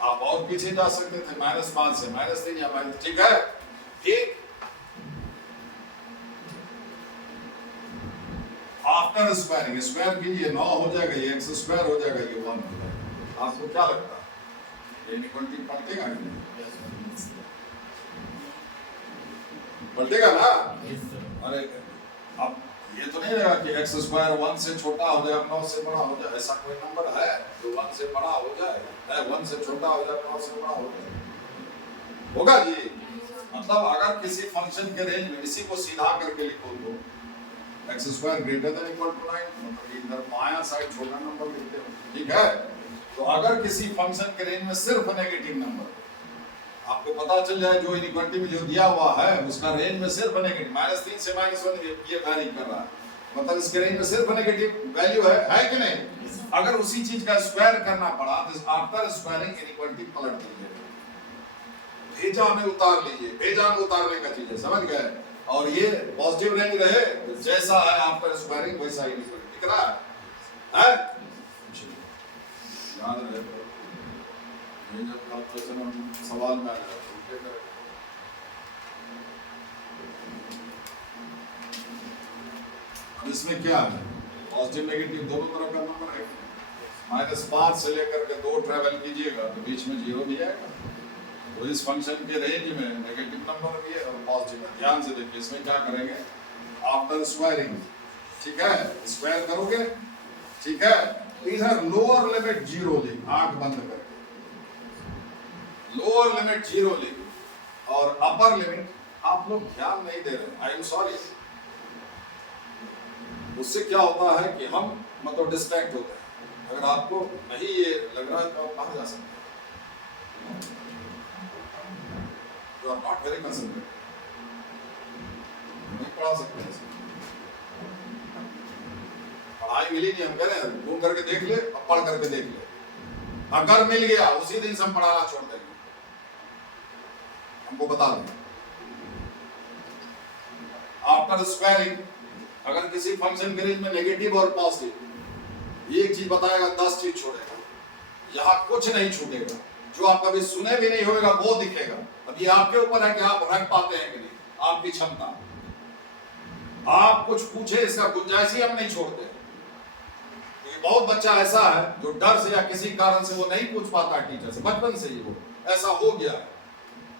आप और पीछे जा सकते थे, -5 से -3 या -, ठीक है, ठीक। आफ्टर स्क्वायरिंग स्क्वायर कीजिए, 9 हो जाएगा, ये x स्क्वायर हो जाएगा, ये 1 हो जाएगा। आपको क्या लगता है, ये इक्वलिटी पलटेगा कि नहीं? पलटेगा ना। अरे अब ये तो नहीं लगा कि x स्क्वायर 1 से छोटा हो जाए, 9 से बड़ा हो जाए, ऐसा कोई नंबर है जो 1 से बड़ा हो जाए, 1 से छोटा हो जाए, 9 से बड़ा हो जाए, होगा जी। मतलब अगर किसी फंक्शन के रेंज में इसी को सीधा करके लिखो तो x square greater than equal to 9, मतलब इधर बायां साइड छोटा नंबर लिखते हो, ठीक है। तो अगर किसी फंक्शन के रेंज में सिर्फ नेगेटिव नंबर, आपको पता चल जाए जो इनइक्वालिटी में जो दिया हुआ है उसका रेंज में सिर्फ नेगेटिव, -3 से -1 ये वैरी कर रहा है, मतलब इसके रेंज में सिर्फ नेगेटिव वैल्यू है कि नहीं। अगर उसी चीज का स्क्वायर करना पड़ा तो आफ्टर स्क्वायरिंग इनइक्वालिटी पलट दीजिए, भेजा में उतार लीजिए, भेजा में उतारने का चीज है, समझ गए। और ये पॉजिटिव रेंज रहे, जैसा है आफ्टर स्क्वायरिंग वैसा ही दिख रहा है। याद रहे, ये जब कैलकुलेशन सवाल में आएगा अब इसमें क्या है, पॉजिटिव नेगेटिव दोनों तरह का नंबर है, -5 से लेकर के 2 ट्रेवल कीजिएगा तो बीच में 0 भी आएगा। तो इस फंक्शन के रेंज में नेगेटिव नंबर भी है और पॉजिटिव है। ध्यान से देखिए, इसमें क्या करेंगे, आफ्टर स्क्वायरिंग, ठीक है, स्क्वायर करोगे, ठीक है, इधर लोअर लिमिट 0 लिख, आंख बंद करके लोअर लिमिट 0 लिख, और अपर लिमिट आप लोग ध्यान नहीं दे रहे, आई एम सॉरी। उससे क्या होता है कि हम मतलब डिस्ट्रैक्ट होते हैं। अगर आपको नहीं ये लग रहा है तो आप बाहर जा सकते हैं, you are not very concentrated, नहीं पढ़ा सकते हैं, पढ़ाई मिली नहीं, हम कह रहे हैं घूम करके देख ले और पढ़ करके देख ले, अगर मिल गया उसी दिन से हम पढ़ाना छोड़ देंगे, हमको बता दें। आफ्टर स्क्वायरिंग अगर किसी फंक्शन के रेंज में नेगेटिव और पॉजिटिव, एक चीज बताएगा 10 चीज छोड़ेगा, यहां कुछ नहीं छूटेगा, जो आप कभी सुने भी नहीं होगा वो दिखेगा। अब ये आपके ऊपर है कि आप रख पाते हैं कि नहीं, आपकी क्षमता। आप कुछ पूछे इसका गुंजाइश ही हम नहीं छोड़ते, क्योंकि बहुत बच्चा ऐसा है जो डर से या किसी कारण से वो नहीं पूछ पाता टीचर से, बचपन से ही वो ऐसा हो गया है,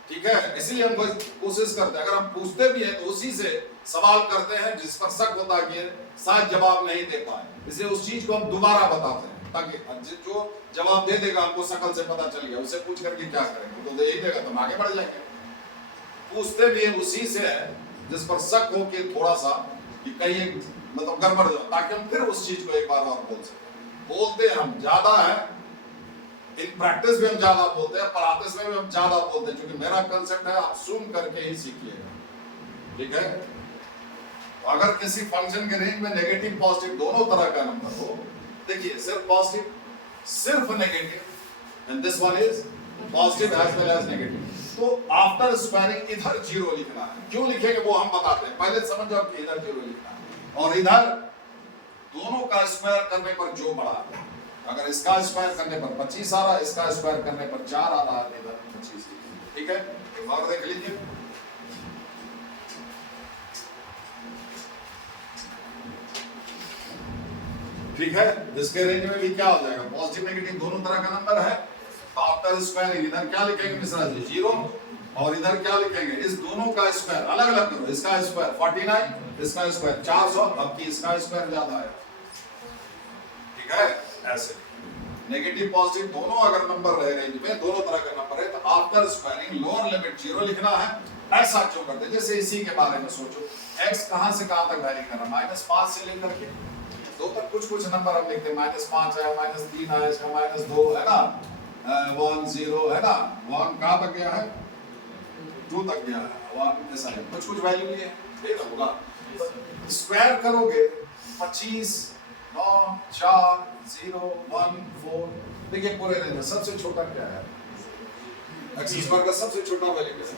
ठीक है। इसलिए हम कोशिश करते हैं, अगर हम पूछते भी हैं तो उसी से सवाल करते हैं जिस पर शक होता है कि शायद जवाब नहीं दे पाए, इसलिए उस चीज को हम दोबारा बताते हैं, ताकि जो जवाब दे देगा हमको शक्ल से पता चल गया, उससे पूछ करके क्या करेंगे, तो दे ही देगा तो हम आगे बढ़ जाएंगे। पूछते भी हैं उसी से जिस पर शक हो कि थोड़ा सा कि कहीं मतलब गड़बड़ हो, ताकि हम फिर उस चीज को एक बार और बोल सकें। बोलते हम ज्यादा है, इन प्रैक्टिस में हम ज्यादा बोलते हैं, पढ़ाते समय भी हम ज्यादा बोलते हैं, क्योंकि मेरा कंसेप्ट है आप सुन करके ही सीखिएगा, ठीक है। अगर किसी फंक्शन के रेंज में नेगेटिव पॉजिटिव दोनों तरह का नंबर हो, देखिए सिर्फ पॉजिटिव सिर्फ negative and this one is positive as well as negative, तो आफ्टर स्क्वायरिंग इधर 0 लिखना है। क्यों लिखेंगे वो हम बताते हैं, पहले समझ जाओ कि इधर 0 लिखना है, और इधर दोनों का स्क्वायर करने पर जो बड़ा है, अगर इसका स्क्वायर करने पर 25 आ रहा है, इसका स्क्वायर करने पर 4 आ रहा है, इधर 25, ठीक है। एक और देख लीजिए, ठीक है, जिसके रेंज में भी क्या हो जाएगा, पॉजिटिव नेगेटिव दोनों तरह का नंबर है। आफ्टर स्क्वायरिंग इधर क्या लिखेंगे मिश्रा जी, 0, और इधर क्या लिखेंगे, इस दोनों का स्क्वायर अलग अलग करो, इसका स्क्वायर 49, इसका स्क्वायर 400, अब की इसका स्क्वायर ज्यादा है, ठीक है। ऐसे नेगेटिव पॉजिटिव दोनों अगर नंबर रहे रेंज में, दोनों तरह का नंबर है, तो आफ्टर स्क्वायरिंग लोअर लिमिट 0 लिखना है ऐसा क्यों करते हैं? जैसे इसी के बारे में सोचो, x कहां से कहां तक वैरी कर रहा है, -5 से लेकर के 2 तक कुछ नंबर हम लिखते हैं, -5 है, -3 है, इसका -2 है ना, 1 0 है ना, 1 कहां तक गया है, 2 तक गया है, 1 ऐसा है, कुछ वैल्यू नहीं है, ठीक होगा। स्क्वायर करोगे 25 9 4 0 1 4, देखिए पूरे रेंज में सबसे छोटा क्या है, x स्क्वायर का सबसे छोटा वैल्यू क्या है,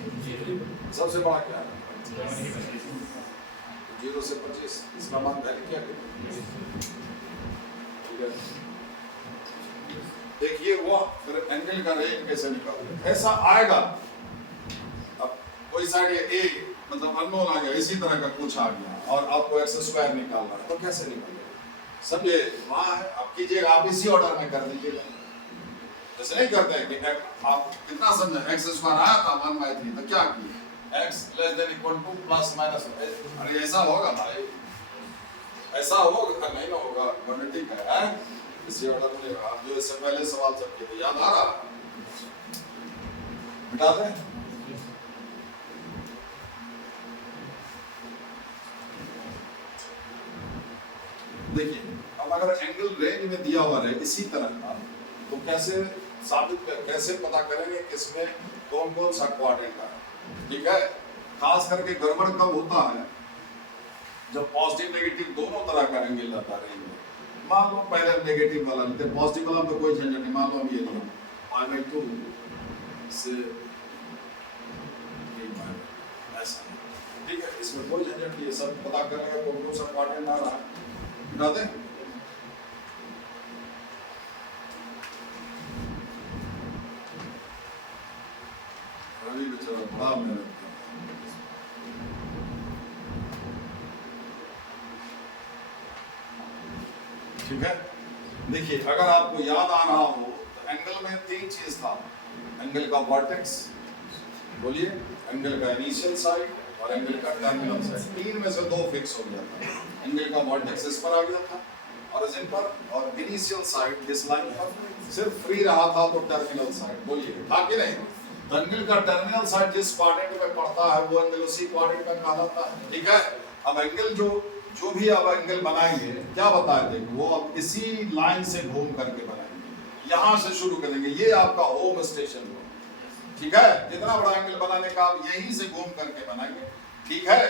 सबसे बड़ा क्या है, 0 से 25, इसका मान वैल्यू क्या है, ठीक है। देखिए वो फिर एंगल का रेंज कैसे निकालोगे, ऐसा आएगा। अब कोई साइड ए मतलब अननोन आ गया, इसी तरह का कुछ आ गया और आपको x स्क्वायर निकालना है, तो कैसे निकालोगे, समझे, वहां है, आप कीजिएगा, आप इसी ऑर्डर में कर दीजिएगा, जैसे नहीं करते हैं कि आप कितना समझे, x स्क्वायर आया था 1/3, तो क्या किए, x less than equal two plus minus, अरे ऐसा होगा भाई, ऐसा होगा नहीं ना होगा, क्वाड्रेटिक है, इसी ऑर्डर में आप जो इससे पहले सवाल सब किए थे याद आ रहा, मिटा दें। देखिए अब अगर एंगल रेंज में दिया हुआ है इसी तरह का, तो कैसे कैसे पता करेंगे किसमें कौन कौन सा क्वाड्रेंट है, ठीक है। खास करके गड़बड़ कब होता है, जब पॉजिटिव नेगेटिव दोनों तरह का एंगल रहता है रेंज में। मान लो पहले नेगेटिव वाला लेते हैं, पॉजिटिव वाला तो कोई झंझट नहीं, मान लो हम ये लिया π/2 से ऐसा, ठीक है, इसमें कोई झंझट नहीं है, सब पता करेंगे कौन कौन सा क्वाड्रेंट आ रहा है, बता दें। रवि बेचारा बड़ा मेहनत, ठीक है। देखिए अगर आपको याद आ रहा हो तो एंगल में 3 चीज था, एंगल का वर्टेक्स, बोलिए, एंगल का इनिशियल साइड और एंगल का टर्मिनल साइड, 3 में से 2 फिक्स हो गया था। एंगल का वर्टेक्स इस पर आ गया था ओरिजिन पर, और इनिशियल साइड इस लाइन पर, सिर्फ फ्री रहा था तो टर्मिनल साइड, बोलिए था कि नहीं। तो एंगल का टर्मिनल साइड जिस क्वाड्रेंट में पड़ता है वो एंगल उसी क्वाड्रेंट में कहलाता है, ठीक है। अब एंगल जो भी अब एंगल बनाएंगे, क्या बताए देखो, वो अब इसी लाइन से घूम करके बनाएंगे, यहां से शुरू करेंगे, ये आपका होम स्टेशन हो, ठीक है। जितना बड़ा एंगल बनाने का आप यहीं से घूम करके बनाएंगे, ठीक है।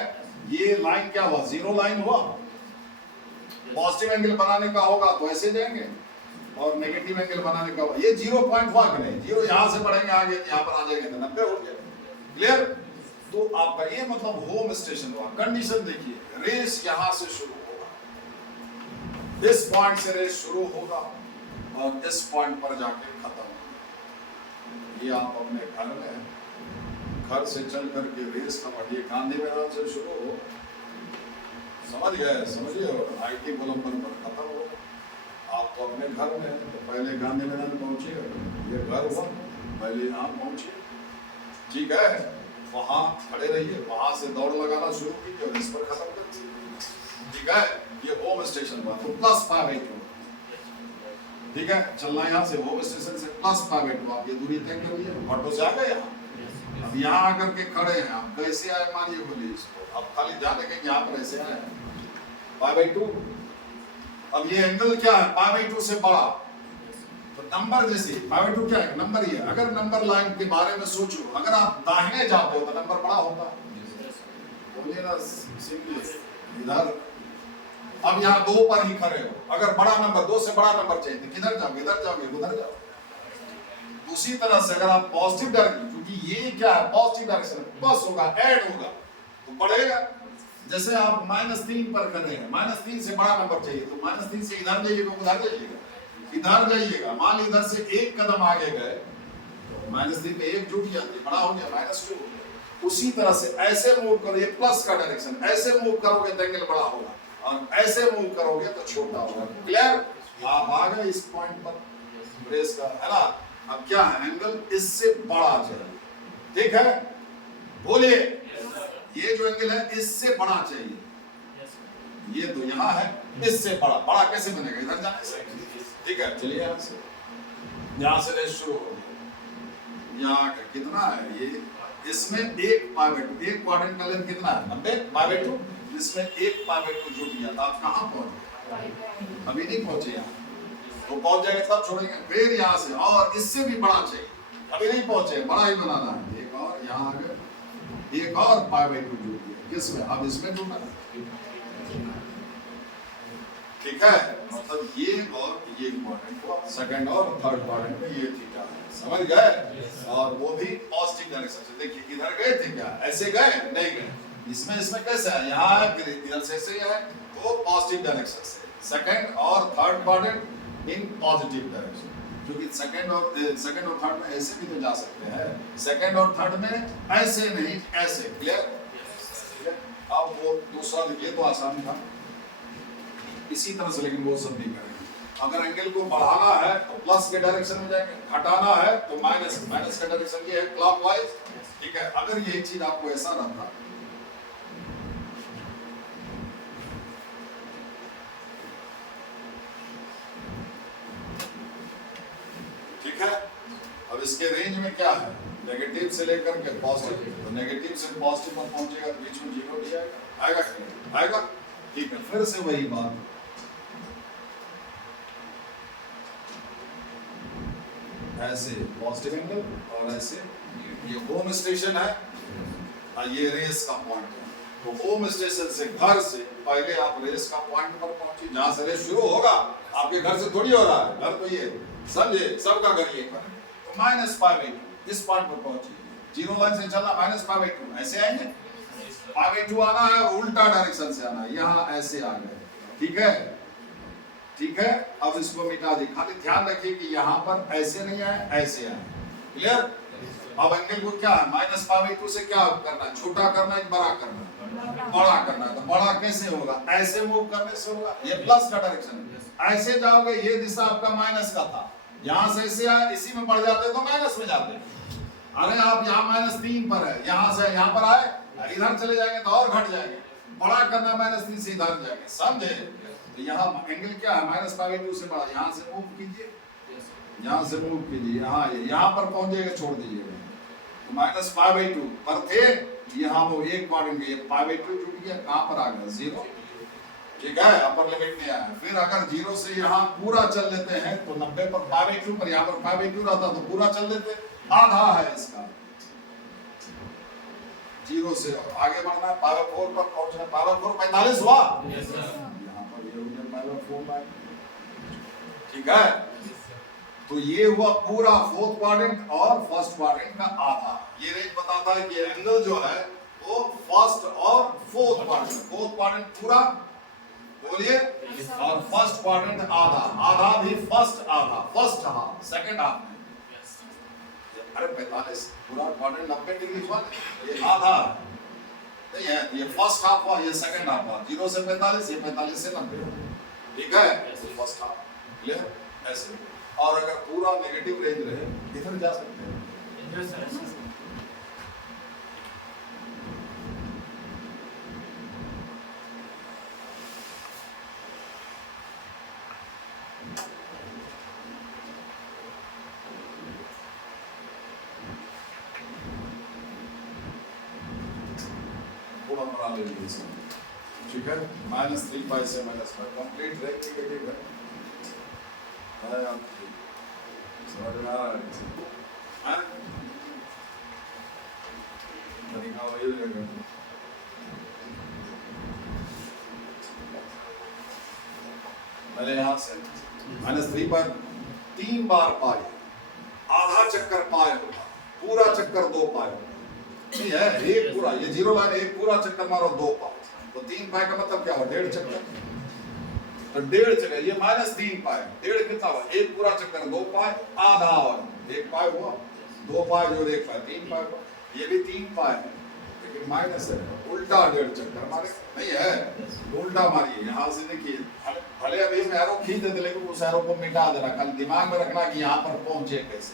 ये लाइन क्या हुआ, जीरो लाइन हुआ। पॉजिटिव एंगल बनाने का होगा तो ऐसे जाएंगे, और नेगेटिव एंगल बनाने का होगा, ये 0 पॉइंट हुआ कि नहीं, 0 यहां से बढ़ेंगे आगे, यहां पर आ जाएंगे तो 90 हो गया, क्लियर। तो आपका ये मतलब होम स्टेशन हुआ। कंडीशन देखिए, रेस यहां से शुरू होगा, इस पॉइंट से रेस शुरू होगा और इस पॉइंट पर जाके खत्म होगा। ये आप अपने घर में, घर से चल करके रेस का बढ़िए गांधी मैदान से शुरू हो, समझ गए, समझिए, IT गोलंबर पर खत्म हो। आप तो अपने घर में, तो पहले गांधी मैदान पहुंचे, ये घर हुआ, पहले यहाँ पहुंचे, ठीक है, वहां खड़े रहिए, वहां से दौड़ लगाना शुरू कीजिए और इस पर खत्म कर दीजिए, ठीक है। ये होम स्टेशन हुआ, तो +5/2, ठीक है, चलना यहाँ से होम स्टेशन से +5/2, आप ये दूरी तय करिए, ऑटो से आ गए यहाँ, अब यहाँ आकर के खड़े हैं, आप कैसे आए मानिए, बोलिए इसको, आप खाली जाने के यहाँ पर ऐसे आए π/2। अब ये एंगल क्या है, π/2 से बड़ा, तो नंबर जैसे π/2 क्या है, नंबर ही है। अगर नंबर लाइन के बारे में सोचो, अगर आप दाहिने जाते हो तो नंबर बड़ा होता है, बोलिए ना सिंपली, इधर अब यहाँ 2 पर ही खड़े हो, अगर बड़ा नंबर 2 से बड़ा नंबर चाहिए तो किधर जाओगे, इधर जाओगे, उधर जाओगे। उसी तरह से अगर आप पॉजिटिव डायरेक्शन, क्योंकि ये क्या है, पॉजिटिव डायरेक्शन, प्लस होगा, ऐड होगा तो बढ़ेगा। जैसे आप -3 पर कर रहे हैं, -3 से बड़ा नंबर चाहिए तो -3 से इधर जाइएगा, उधर जाइएगा, इधर जाइएगा। मान ली इधर से 1 कदम आगे गए तो -3 पे 1 जुड़ गया, बड़ा हो गया, -2। उसी तरह से ऐसे मूव करो, ये प्लस का डायरेक्शन, ऐसे मूव करोगे तो एंगल बड़ा होगा, और ऐसे मूव करोगे तो छोटा होगा, क्लियर। आप आ गए इस पॉइंट पर ब्रेस का, है ना। अब क्या है, एंगल इससे बड़ा चाहिए, ठीक है, बोलिए, ये जो एंगल है इससे बड़ा चाहिए, ये तो यहाँ है, इससे बड़ा, बड़ा कैसे बनेगा, इधर जाने से, ठीक है। चलिए यहाँ से रेस शुरू हो गया, यहाँ कितना है, ये इसमें एक पाई/2, एक क्वाड्रेंट का लेंथ कितना है 90 पाई/2, इसमें एक पाई/2 जुट गया तो आप कहाँ पहुंचे? अभी नहीं पहुंचे यहाँ, तो पहुंच जाएंगे तब छोड़ेंगे। फिर यहाँ से और इससे भी बड़ा चाहिए, अभी नहीं पहुंचे, बड़ा ही बनाना है। एक और यहाँ आ गए, एक और पाई/2 जुट गया, किसमें? अब इसमें जुटा, ठीक है। मतलब ये और ये क्वाड्रेंट को सेकंड और थर्ड क्वाड्रेंट में ये थीटा है, समझ गए? और वो भी पॉजिटिव डायरेक्शन से। देखिए इधर गए थे क्या? ऐसे गए? नहीं गए। इसमें कैसे है? यहाँ है, फिर इधर से ऐसे है, वो पॉजिटिव डायरेक्शन से। सेकंड और third quadrant in positive direction, क्योंकि सेकंड और थर्ड में ऐसे भी तो जा सकते हैं, सेकंड और थर्ड में ऐसे नहीं, ऐसे। क्लियर? अब वो दूसरा देखिए तो आसान था इसी तरह से, लेकिन वो सब नहीं करेंगे। अगर एंगल को बढ़ाना है तो प्लस के डायरेक्शन में जाएंगे, घटाना है तो माइनस का डायरेक्शन ये है क्लॉकवाइज, ठीक है। अगर यही चीज आपको ऐसा रहता, ठीक है। अब इसके रेंज में क्या है? नेगेटिव से लेकर के पॉजिटिव, तो नेगेटिव से पॉजिटिव पर पहुंचेगा, बीच में जीरो भी आएगा, ठीक है। फिर से वही बात, ऐसे पॉजिटिव एंगल और ऐसे, ये होम स्टेशन है और ये रेस का पॉइंट है। तो होम स्टेशन से, घर से पहले आप रेस का पॉइंट पर पहुंचे, जहां से रेस शुरू होगा। आपके घर से थोड़ी हो रहा है, घर तो ये समझे, सबका घर ये पर। तो -π/2 इस पॉइंट पर पहुंचिए, जीरो लाइन से चलना, -π/2 ऐसे आएंगे, π/2 आना है, उल्टा डायरेक्शन से आना है, यहाँ ऐसे आ गए, ठीक है, ठीक है। अब इसको मिटा दी, खाली ध्यान रखिए कि यहाँ पर ऐसे नहीं आए, ऐसे आए, क्लियर? अब एंगल को क्या है? -π/2 से क्या करना है? छोटा करना है, बड़ा करना है? बड़ा करना है। तो बड़ा कैसे होगा? ऐसे मूव करने से होगा, ये प्लस का डायरेक्शन है। ऐसे जाओगे, ये दिशा आपका माइनस का था, यहाँ से ऐसे आए, इसी में बढ़ जाते तो माइनस में जाते। अरे आप यहाँ -3 पर है, यहाँ से यहाँ पर आए, इधर चले जाएंगे तो और घट जाएंगे। बड़ा करना -3 से इधर जाएंगे, समझे? तो यहाँ एंगल क्या है? -π/2 से बड़ा, यहाँ से मूव कीजिए, यहाँ से मूव कीजिए, यहाँ पर पहुंचेगा, छोड़ दीजिएगा। तो -π/2 पर थे, यहाँ वो एक क्वाड्रेंट, ये π/2 जुट गया, कहाँ पर आ गया? 0, ठीक है, अपर लिमिट में आया। फिर अगर 0 से यहाँ पूरा चल लेते हैं तो 90 पर π/2 पर, यहाँ पर π/2 रहता तो पूरा चल लेते, आधा है इसका। 0 से आगे बढ़ना है, π/4 पर पहुंचना, π/4 45 हुआ, यहाँ पर ये हो गया π/4, ठीक है। तो ये हुआ पूरा फोर्थ क्वाड्रेंट और फर्स्ट क्वाड्रेंट का आधा। ये रेंज बताता है कि एंगल जो है वो फर्स्ट और फोर्थ क्वाड्रेंट पूरा, बोलिए, और फर्स्ट क्वाड्रेंट आधा भी फर्स्ट हाफ, सेकंड हाफ में। अरे 45 पूरा क्वाड्रेंट 90 डिग्री हुआ, ये आधा नहीं है, ये फर्स्ट हाफ हुआ, ये सेकंड हाफ हुआ। 0 से 45, ये 45 से 90, ठीक है, फर्स्ट हाफ, क्लियर? ऐसे। और अगर पूरा नेगेटिव रेंज रहे, इधर जा सकते हैं, थोड़ा बड़ा ले लीजिए इसमें, ठीक है। -3π से -π कंप्लीट रेक्टिफिकेटिव है, समझ में आ रहा है? तरीका वही लगेगा। पहले यहाँ से -3π 3 बार पाई, आधा चक्कर पाए होगा, पूरा चक्कर 2 पाए नहीं है, एक पूरा, ये 0 लाइन, एक पूरा चक्कर मारो 2 पाए, तो 3π का मतलब क्या हुआ? 1.5 चक्कर, तो 1.5 चक्कर, ये -3π, 1.5 कितना हुआ? एक पूरा चक्कर 2 पाए, आधा और 1 पाए हुआ, 2 पाए जो 1 पाए, 3 पाए हुआ, ये भी 3 पाए, लेकिन माइनस है, उल्टा 1.5 चक्कर मारे, नहीं है, उल्टा मारिए। यहाँ से देखिए, भले अभी हम एरो खींच देते, लेकिन उस एरो को मिटा देना, कल दिमाग में रखना कि यहाँ पर पहुंचे कैसे,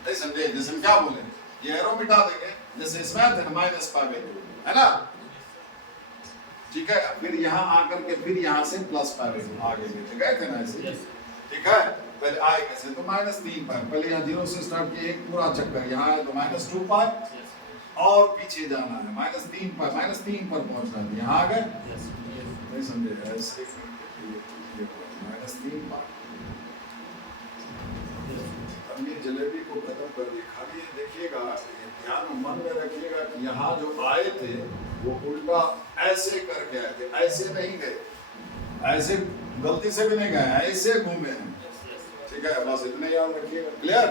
नहीं समझे? जैसे हम क्या बोले, ये एरो मिटा देंगे, जैसे इसमें थे -π/2, है ना, ठीक है। फिर यहाँ आकर के फिर यहाँ से +π/2 आगे लेते गए थे ना ऐसे, ठीक है। पहले आए कैसे? तो -3π, पहले यहाँ 0 से स्टार्ट किया, एक पूरा चक्कर, यहाँ है तो -2π और पीछे जाना है, -3 पर पहुंचना है। यहाँ आ गए? नहीं समझे? ऐसे -3 पर अब ये जलेबी को खत्म कर दी। खाली ये देखिएगा, ध्यान मन में रखिएगा कि यहाँ जो आए थे वो उल्टा ऐसे करके आए थे, ऐसे नहीं गए, ऐसे गलती से भी नहीं गए, ऐसे घूमे हैं। ठीक है, बस इतने याद रखिएगा। क्लियर?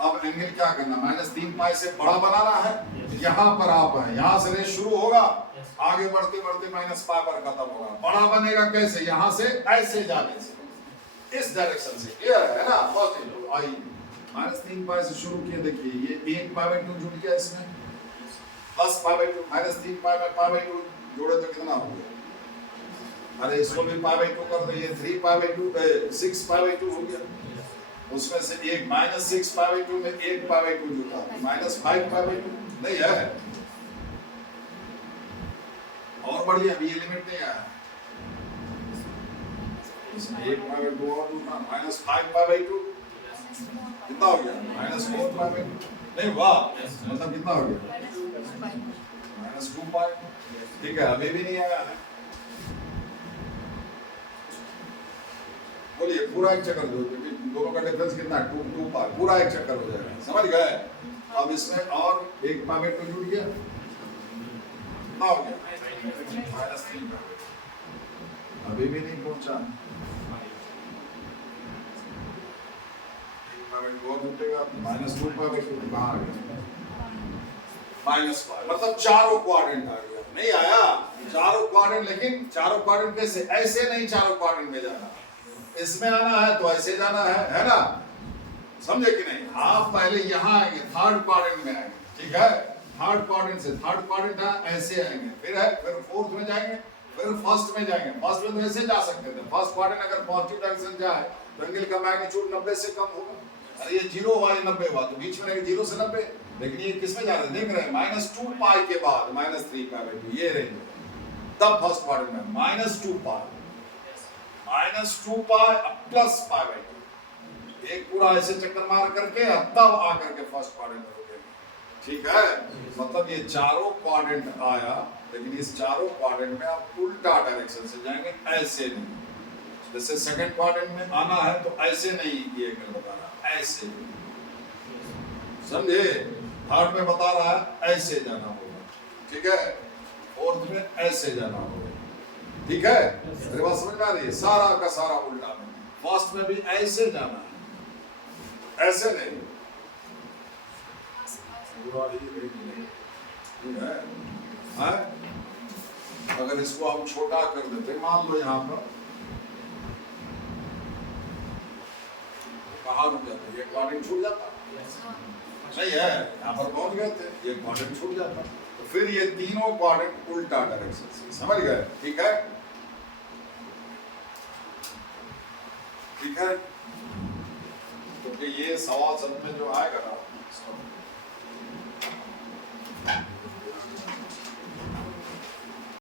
अब एंगल क्या करना, -3 पाई से बड़ा बनाना है। यहाँ पर आप हैं, यहाँ से रेस शुरू होगा, आगे बढ़ते बढ़ते -π पर खत्म होगा। बड़ा बनेगा कैसे? यहाँ से ऐसे जाने से, इस डायरेक्शन से। क्लियर है ना? फर्स्ट आई -3 पाई से शुरू किए। देखिए ये 1π/2 जुड़ गया इसमें, प्लस π/2, -3 पाई में π/2 जोड़े तो कितना हो गया? अरे इसको भी π/2 कर दो, ये 3π/2 6π/2 हो गया। उसमें से एक -6π/2 में 1π/2 जुटा, -5π/2 नहीं है। और बढ़िया, अभी ये लिमिट नहीं आया, इसमें 1π/2 और जुटा, -5π/2 कितना हो गया? -4π/2 नहीं, वाह, मतलब कितना हो गया? -2π। ठीक है, अभी भी नहीं आया है। बोलिए, पूरा एक चक्कर दो, दोनों का डिफरेंस कितना है? 2π, पूरा एक चक्कर हो जाएगा। समझ गए? अब इसमें और 1π/2 जुड़ गया, कितना हो गया? -3। अभी भी नहीं पहुंचा, 1π/2 और जुटेगा, -2π/2 कहाँ आ गया? -π, मतलब चारों क्वाड्रेंट आ गया। नहीं आया चारों क्वाड्रेंट, लेकिन चारों क्वाड्रेंट कैसे? ऐसे नहीं, चारों क्वाड्रेंट में जाना, इसमें आना है तो ऐसे जाना है ना? समझे कि नहीं? आप पहले यहाँ आएंगे, थर्ड क्वाड्रेंट में आएंगे। ठीक है, थर्ड क्वाड्रेंट से थर्ड क्वाड्रेंट है, ऐसे आएंगे, फिर फोर्थ में जाएंगे, फिर फर्स्ट में जाएंगे। फर्स्ट में तो ऐसे जा सकते थे, फर्स्ट क्वाड्रेंट अगर पॉजिटिव डायरेक्शन जाए तो एंगल का मैग्नीट्यूड 90 से कम होगा। अरे ये 0 हुआ, 90 हुआ, तो बीच में 0 से 90, लेकिन ये किसमें जा रहे हैं? देख रहे हैं, -2π के बाद -3π/2 ये रेंज, तब फर्स्ट क्वाड्रेंट में -2π प्लस π/2, एक पूरा ऐसे चक्कर मार करके तब आकर के फर्स्ट क्वाड्रेंट में रुकेंगे। ठीक है, मतलब ये चारों क्वाड्रेंट आया, लेकिन इस चारों क्वाड्रेंट में आप उल्टा डायरेक्शन से जाएंगे, ऐसे नहीं। जैसे सेकंड क्वाड्रेंट में आना है तो ऐसे नहीं ये एंगल बता रहा, ऐसे। समझे? थर्ड में बता रहा है ऐसे जाना होगा। ठीक है, फोर्थ में ऐसे जाना होगा। ठीक है, मेरे बात समझ में आ रही है? सारा का सारा उल्टा में। फर्स्ट में भी ऐसे जाना है, ऐसे नहीं। पूरा ही है। अगर इसको हम छोटा कर देते, मान लो यहाँ पर कहाँ रुक जाता, ये क्वाड्रेंट छूट जाता नहीं है, यहाँ पर पहुंच गए थे, ये क्वाड्रेंट छूट जाता, तो फिर ये तीनों क्वाड्रेंट उल्टा डायरेक्शन से। समझ गए? ठीक है, ठीक है, क्योंकि ये सवाल सब में जो आएगा ना